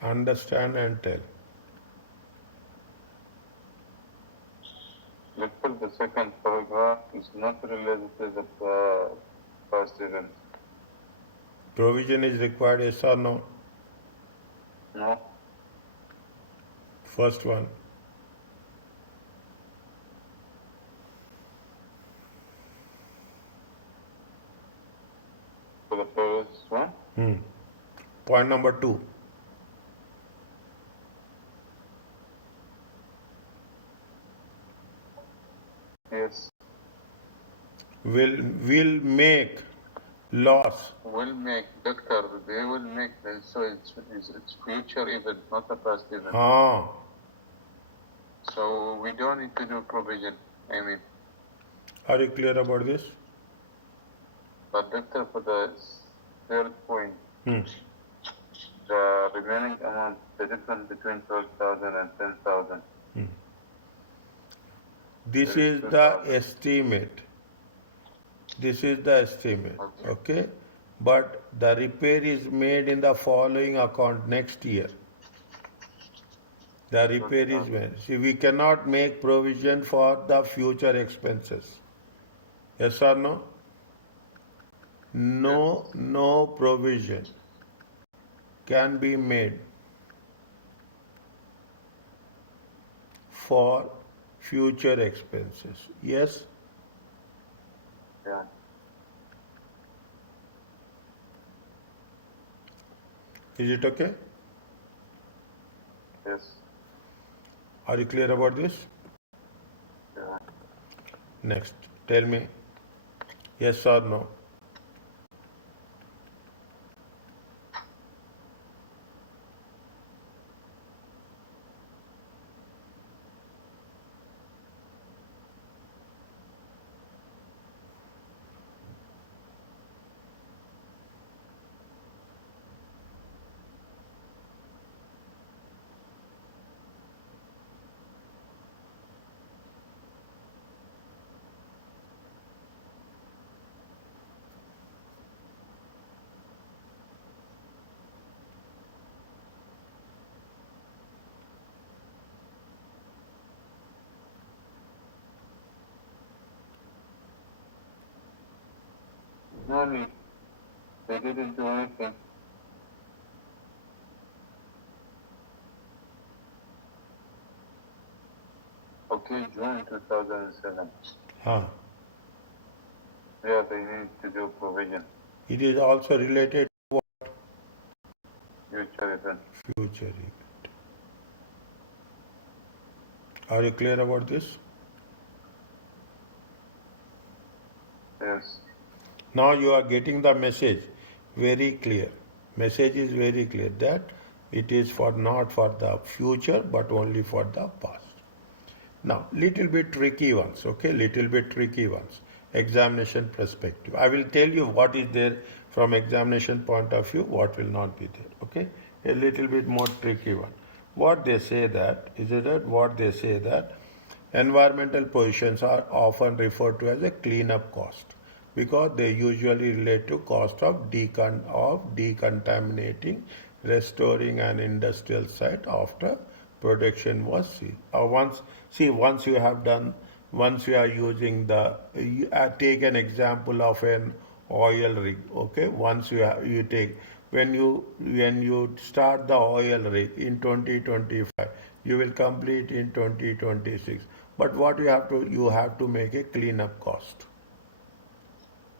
Understand and tell. Therefore, the second paragraph is not related to the past event. Provision is required, yes or no? No. First one. For the first one? Point number 2. Yes. Will make Loss. Will make, doctor, they will make, so it's future event, not a past event. Ah. So we don't need to do provision, I mean. Are you clear about this? But doctor, for the third point, Hmm. the remaining amount, the difference between 12,000 and 10,000. This There is is the 2,000. estimate. This is the estimate. Okay. Okay? But the repair is made in the following account next year. The repair is made. See, we cannot make provision for the future expenses. Yes or no? No provision can be made for future expenses. Yes? Yeah. Is it okay? Yes. Are you clear about this? Yeah. Next, tell me yes or no. No need. They didn't do anything. Okay, June 2007. Huh. Yeah, they need to do provision, It is also related to future event. future event. Are you clear about this? Yes. Now you are getting the message very clear. Message is very clear that it is for not for the future but only for the past. Now, little bit tricky ones, okay? Little bit tricky ones. Examination perspective. I will tell you what is there from examination point of view, what will not be there, okay? A little bit more tricky one. What they say that, is it that what they say that environmental positions are often referred to as a cleanup cost because they usually relate to cost of decontaminating, restoring an industrial site after production was seen. Once you have done, once you are using take an example of an oil rig. Okay, once you take when you start the oil rig in 2025, you will complete in 2026. But what you have to make a cleanup cost.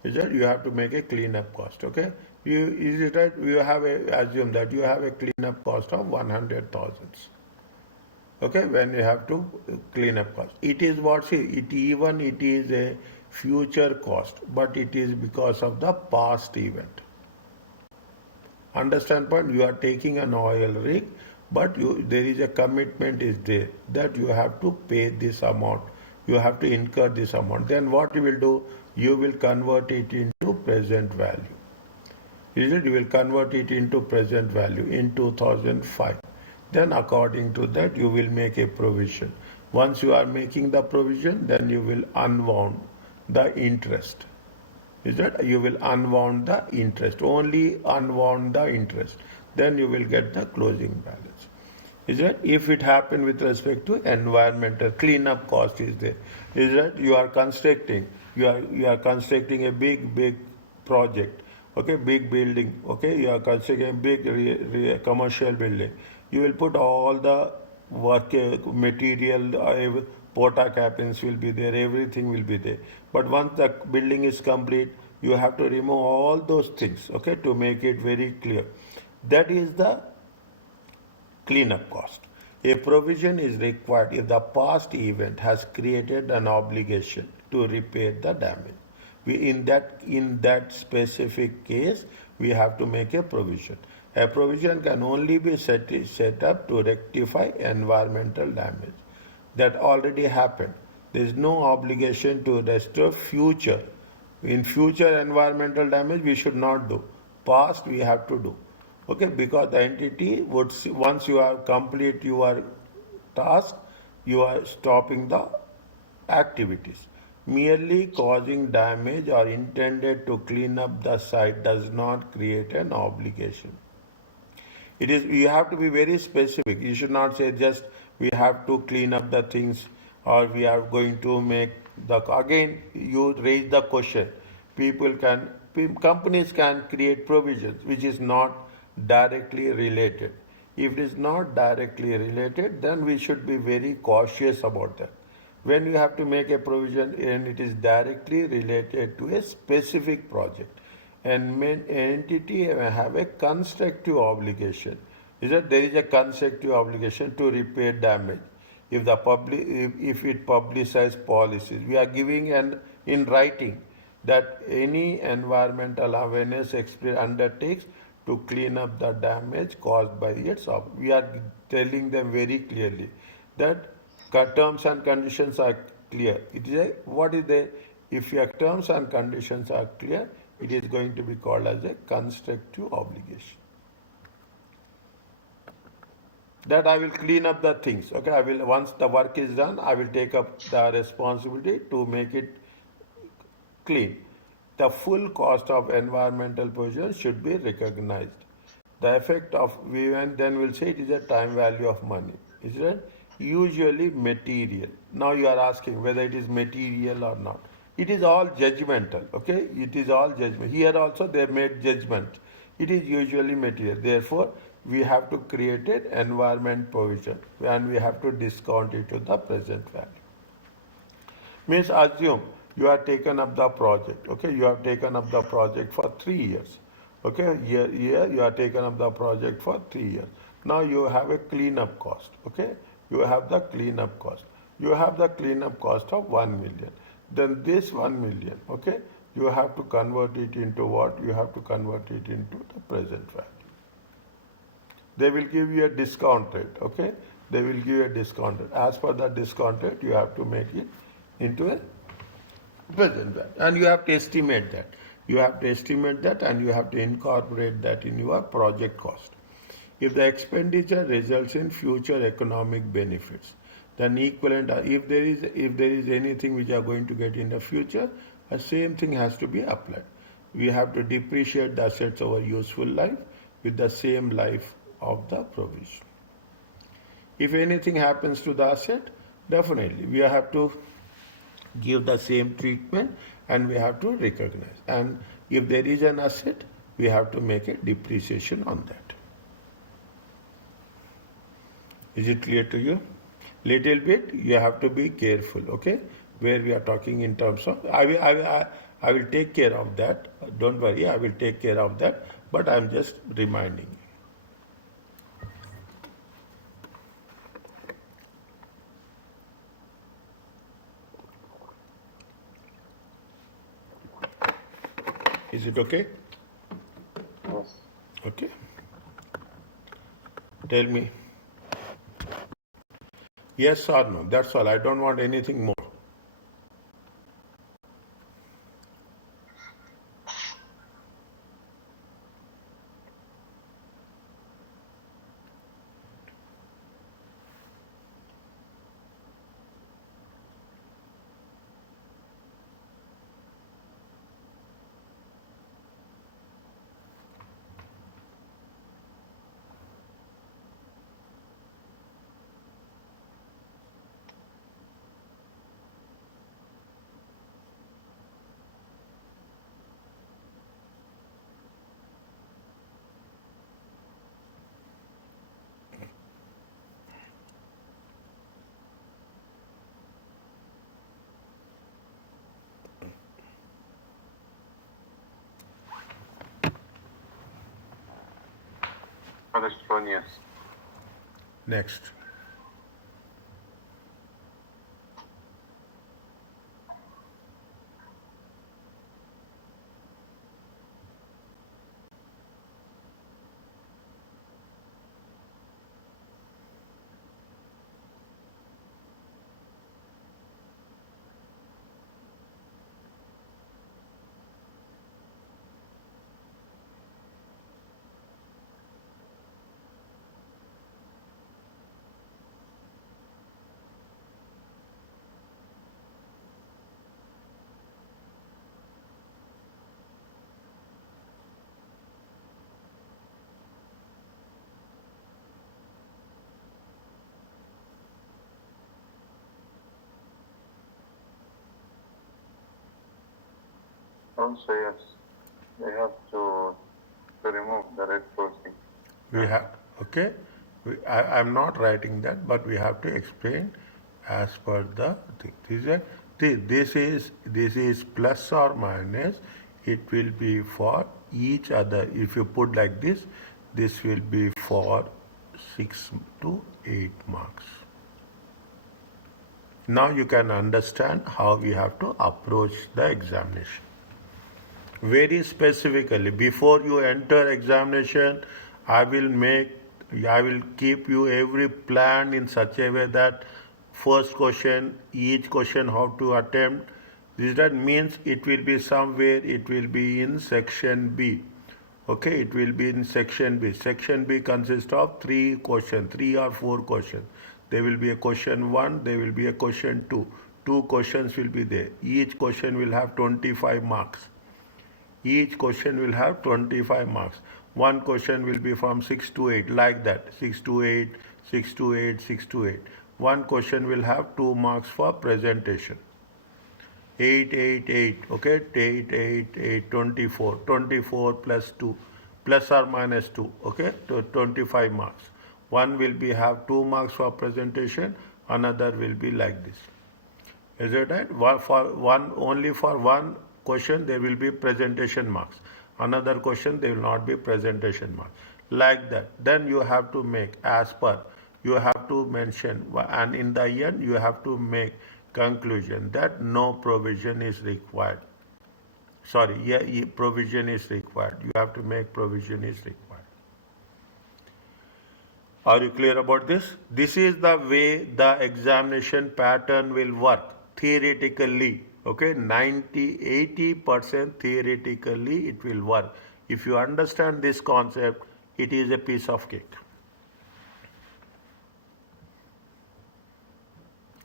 Is that you have to make a cleanup cost, okay? Is it right? Assume that you have a cleanup cost of 100,000. Okay, when you have to clean up cost. It is what, see, it is a future cost, but it is because of the past event. Understand point? You are taking an oil rig, but there is a commitment is there that you have to pay this amount. You have to incur this amount. Then what you will do? You will convert it into present value. Is it? You will convert it into present value in 2005. Then according to that, you will make a provision. Once you are making the provision, then you will unwound the interest. Is that you will unwound the interest, only unwound the interest. Then you will get the closing balance. Is that if it happened with respect to environmental cleanup cost is there? Is that you are constructing a big project, okay, big building, okay, you are constructing a big commercial building. You will put all the work material, porta cabins will be there, everything will be there. But once the building is complete, you have to remove all those things, okay, to make it very clear. That is the cleanup cost. A provision is required if the past event has created an obligation to repair the damage. in that specific case, we have to make a provision. A provision can only be set up to rectify environmental damage that already happened. There is no obligation to restore future. In future environmental damage, we should not do. Past, we have to do. Okay, because the entity would, once you have complete your task, you are stopping the activities. Merely causing damage or intended to clean up the site does not create an obligation. It is, you have to be very specific. You should not say just we have to clean up the things or we are going to make the, again you raise the question. Companies can create provisions which is not directly related. If it is not directly related, then we should be very cautious about that. When you have to make a provision and it is directly related to a specific project, and entity have a constructive obligation. Is that there is a constructive obligation to repair damage if the public if it publicizes policies. We are giving an in writing that any environmental awareness undertakes to clean up the damage caused by its we are telling them very clearly that terms and conditions are clear. It is a, what is the, if your terms and conditions are clear, it is going to be called as a constructive obligation. That I will clean up the things. Okay, I will, once the work is done, I will take up the responsibility to make it clean. The full cost of environmental pollution should be recognized. The effect of, we then will say it is a time value of money. Is it? Usually material. Now you are asking whether it is material or not. It is all judgmental, okay? It is all judgment. Here also they made judgment. It is usually material. Therefore, we have to create an environment provision and we have to discount it to the present value. Means assume you have taken up the project, okay? You have taken up the project for 3 years. Okay, here you have taken up the project for 3 years. Now you have a cleanup cost, okay? You have the cleanup cost. You have the cleanup cost of 1 million. Then this 1 million, okay, you have to convert it into what? You have to convert it into the present value. They will give you a discount rate, okay? They will give you a discount rate. As per the discount rate, you have to make it into a present value. And you have to estimate that. You have to estimate that and you have to incorporate that in your project cost. If the expenditure results in future economic benefits, then equivalent, if there is anything which are going to get in the future, the same thing has to be applied. We have to depreciate the assets over useful life with the same life of the provision. If anything happens to the asset, definitely we have to give the same treatment and we have to recognize. And if there is an asset, we have to make a depreciation on that. Is it clear to you? Little bit, you have to be careful, okay? Where we are talking in terms of, I will take care of that. Don't worry, I will take care of that. But I am just reminding you. Is it okay? Yes. Okay. Tell me. Yes or no? That's all. I don't want anything more. California. Next. Also, yes, they have to remove the red crossing. We have, okay, I'm not writing that, but we have to explain as per the thing. This is plus or minus. It will be for each other. If you put like this will be for 6 to 8 marks. Now you can understand how we have to approach the examination. Very specifically, before you enter examination, I will keep you every plan in such a way that first question, each question how to attempt. That means it will be somewhere, it will be in section B. Okay, it will be in section B. Section B consists of 3 questions, 3 or 4 questions. There will be a question 1, there will be a question 2. 2 questions will be there. Each question will have 25 marks. Each question will have 25 marks. One question will be from 6 to 8, like that, 6 to 8, 6 to 8, 6 to 8. One question will have 2 marks for presentation. 8, 8, 8, okay, 8, 8, 8, 24, 24 plus 2, plus or minus 2, okay, to 25 marks. One will be have 2 marks for presentation, another will be like this. Is it right? Only for one question there will be presentation marks. Another question there will not be presentation marks. Like that. Then you have to make as per. You have to mention, and in the end you have to make conclusion that no provision is required. Sorry, yeah, provision is required. You have to make provision is required. Are you clear about this? This is the way the examination pattern will work theoretically. Okay, 80% theoretically it will work. If you understand this concept, it is a piece of cake.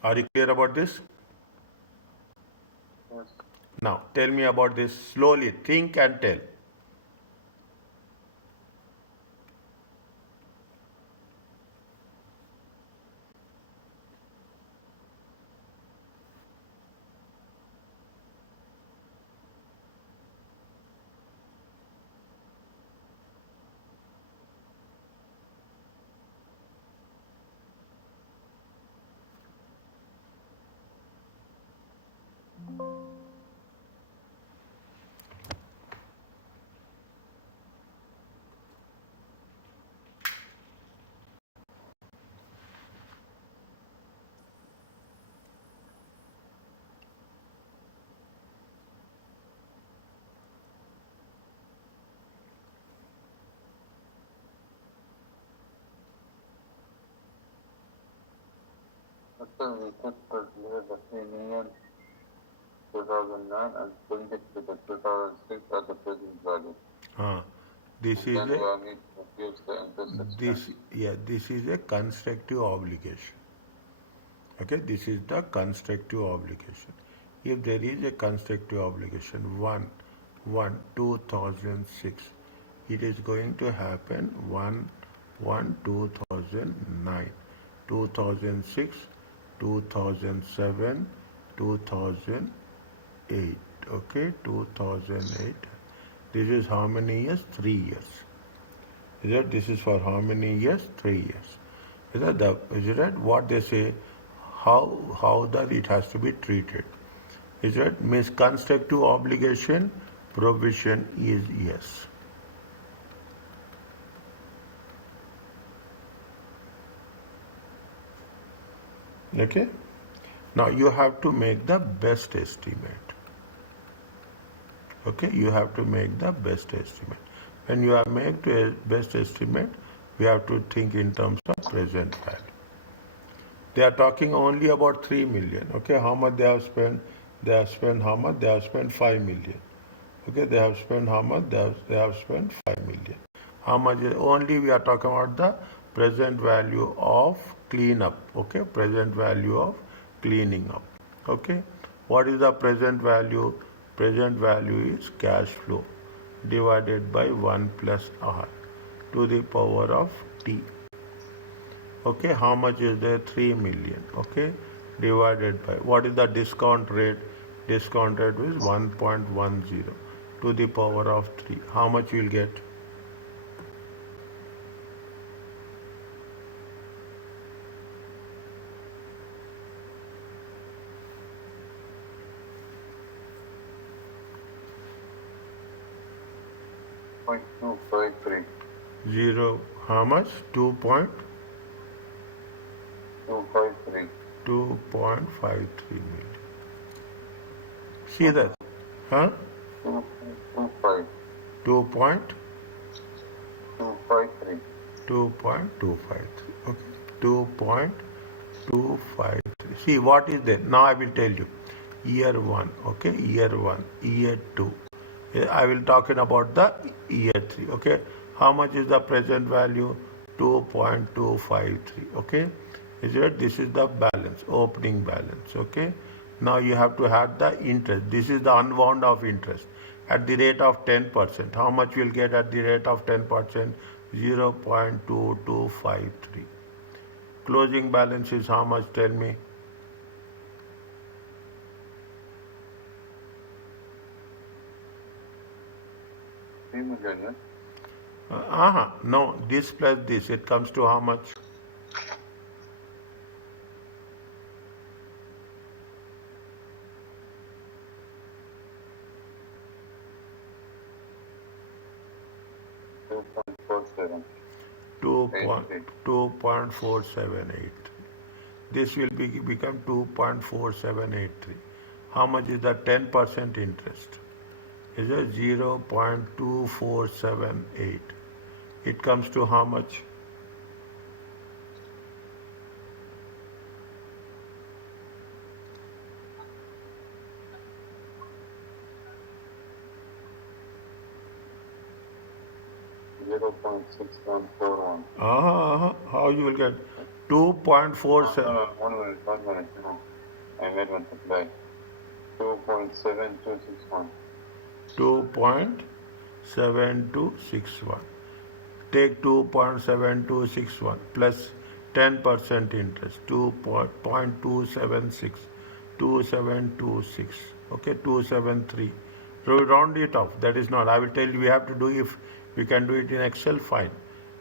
Are you clear about this? Yes. Now, tell me about this slowly. Think and tell. After we could consider the same year 2009 and bring it to the 2006 at the present value. This is Then a we need to reduce the interest expense. this is a constructive obligation. Okay, this is the constructive obligation. If there is a constructive obligation 2006, it is going to happen 2009, 2006, 2007, 2008. Okay, 2008. This is how many years? 3 years. Is that this is for how many years? 3 years. Is it right? What they say, how that it has to be treated. Is that means constructive obligation provision is yes. Okay. Now you have to make the best estimate. Okay, you have to make the best estimate. When you are make the best estimate, we have to think in terms of present value. They are talking only about 3 million. Okay, how much they have spent? They have spent how much? They have spent 5 million. Okay, they have spent how much? They have spent 5 million. How much? Only we are talking about the present value of cleanup. Okay, present value of cleaning up. Okay, what is the present value? Present value is cash flow divided by 1 plus R to the power of T. Okay, how much is there? 3 million. Okay, divided by what is the discount rate? Discount rate is 1.10. to the power of 3. How much you will get? Point 253. 0, how much? 2.253 253. million. See that? Huh? 2.25. 253. 2.253. Okay. 2.253. See what is there? Now I will tell you. Year 1. Okay. Year 1. Year 2. I will talking about the year 3. Okay. How much is the present value? 2.253. Okay. Is it? This is the balance, opening balance. Okay. Now you have to have the interest. This is the unwound of interest at the rate of 10%. How much you will get at the rate of 10%? 0.2253. Closing balance is how much? Tell me. 3 million, No, this plus this, it comes to how much? yeah? 2.47. 2.4783. This will become 2.4783. How much is the 10% interest? Is it 0.2478? It comes to how much? Zero point 6141. How you will get 2.47? No, 1 minute. No. I made one supply. 2.7261. 2.7261. Take 2.7261 plus 10% interest, 2.276, 2726, okay, 273. So round it off. That is not. I will tell you we have to do, if we can do it in Excel, fine.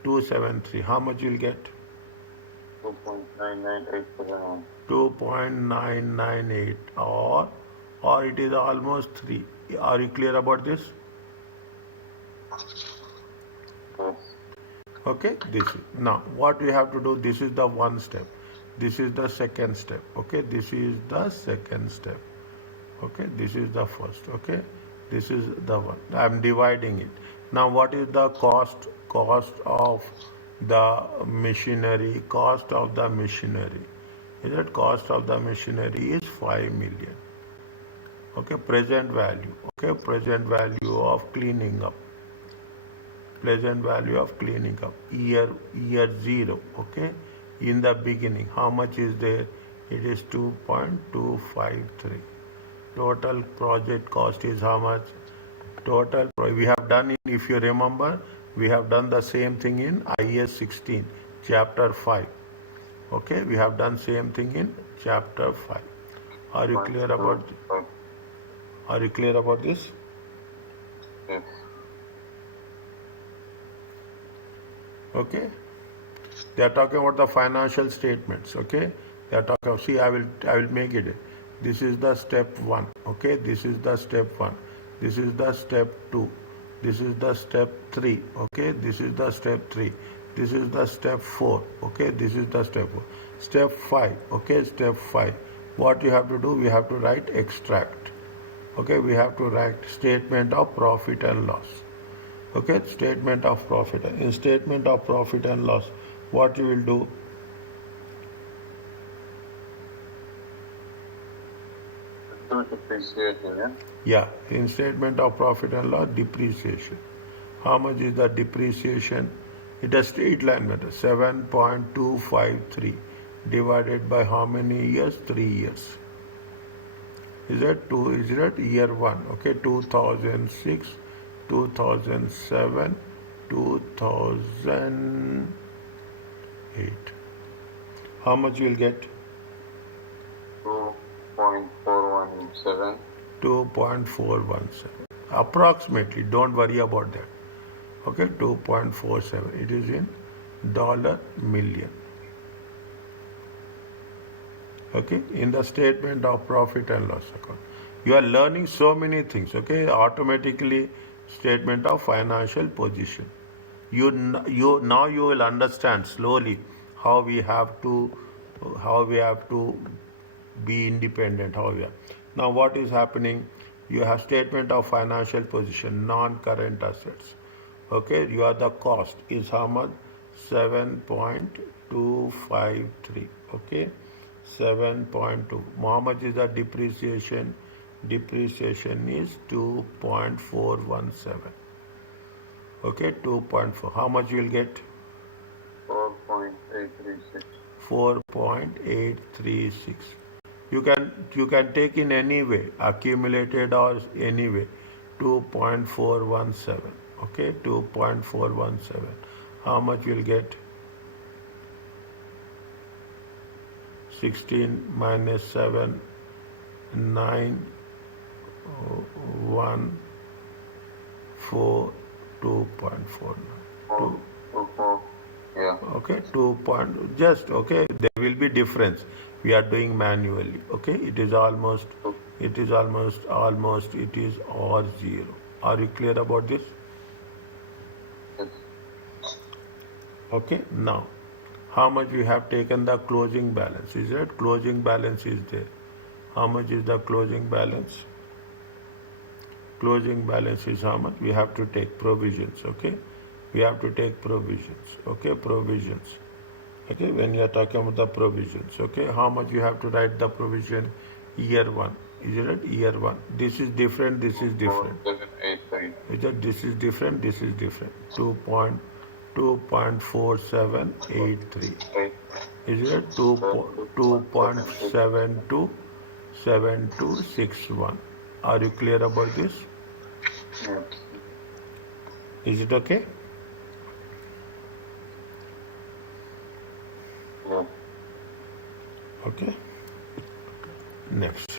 273. How much you'll get? 2.99871. 2.998, or it is almost 3. Are you clear about this? Yes. Okay, this is now what we have to do. This is the one step, this is the second step. Okay, this is the second step. Okay, this is the first. Okay, this is the one. I am dividing it. Now what is the cost of the machinery? Cost of the machinery, is it? Cost of the machinery is 5 million. Okay, present value. Okay, present value of cleaning up, present value of cleaning up, year 0. Okay, in the beginning how much is there? It is 2.253. Total project cost is how much? We have done in, if you remember, we have done the same thing in IS 16 chapter 5. Okay, we have done same thing in chapter 5. Are you clear about this? Yes. Okay, they are talking about the financial statements. Okay, they are talking, see, I will make it. This is the step 1. Okay, this is the step 1. This is the step 2. This is the step 3. Okay, this is the step 3. This is the step 4. Okay, this is the step 4. Step 5. Okay, step 5. What you have to do? We have to write extract. Okay, we have to write statement of profit and loss. Okay, statement of profit. In statement of profit and loss, what you will do? Depreciation, yeah? Yeah, in statement of profit and loss, depreciation. How much is the depreciation? It is straight line method. 7.253 divided by how many years? 3 years. Is it year 1? Okay, 2006, 2007, 2008. How much you will get? 2.417. 2.417. approximately, don't worry about that. Okay, 2.47, it is in dollar million. Okay, in the statement of profit and loss account. You are learning so many things, okay, automatically statement of financial position. Now you will understand slowly how we have to be independent, how we are. Now what is happening? You have statement of financial position, non-current assets. Okay, you are the cost is how much? 7.253. Okay, 7.2. How much is the depreciation? Depreciation is 2.417. Okay, 2.4. How much you will get? 4.836. 4.836. You can take in any way, accumulated or any way. 2.417. Okay, 2.417. How much will get? 16 minus 7, 9, 1, 4, 2.49. Yeah. Okay, 2 point, just, okay, there will be difference. We are doing manually. Okay, it is almost it is or 0. Are you clear about this? Yes. Okay, now how much we have taken the closing balance? Is it closing balance is there? How much is the closing balance? Closing balance is how much? We have to take provisions. Okay, we have to take provisions. Okay, provisions. Okay, when you are talking about the provisions. Okay, how much you have to write the provision? Year 1. Is it year 1? This is different, this is different. 4783. Is it this is different, this is different. 2.4783. Is it 2.727261? Are you clear about this? Yes. Is it okay? Yes. Okay. Next.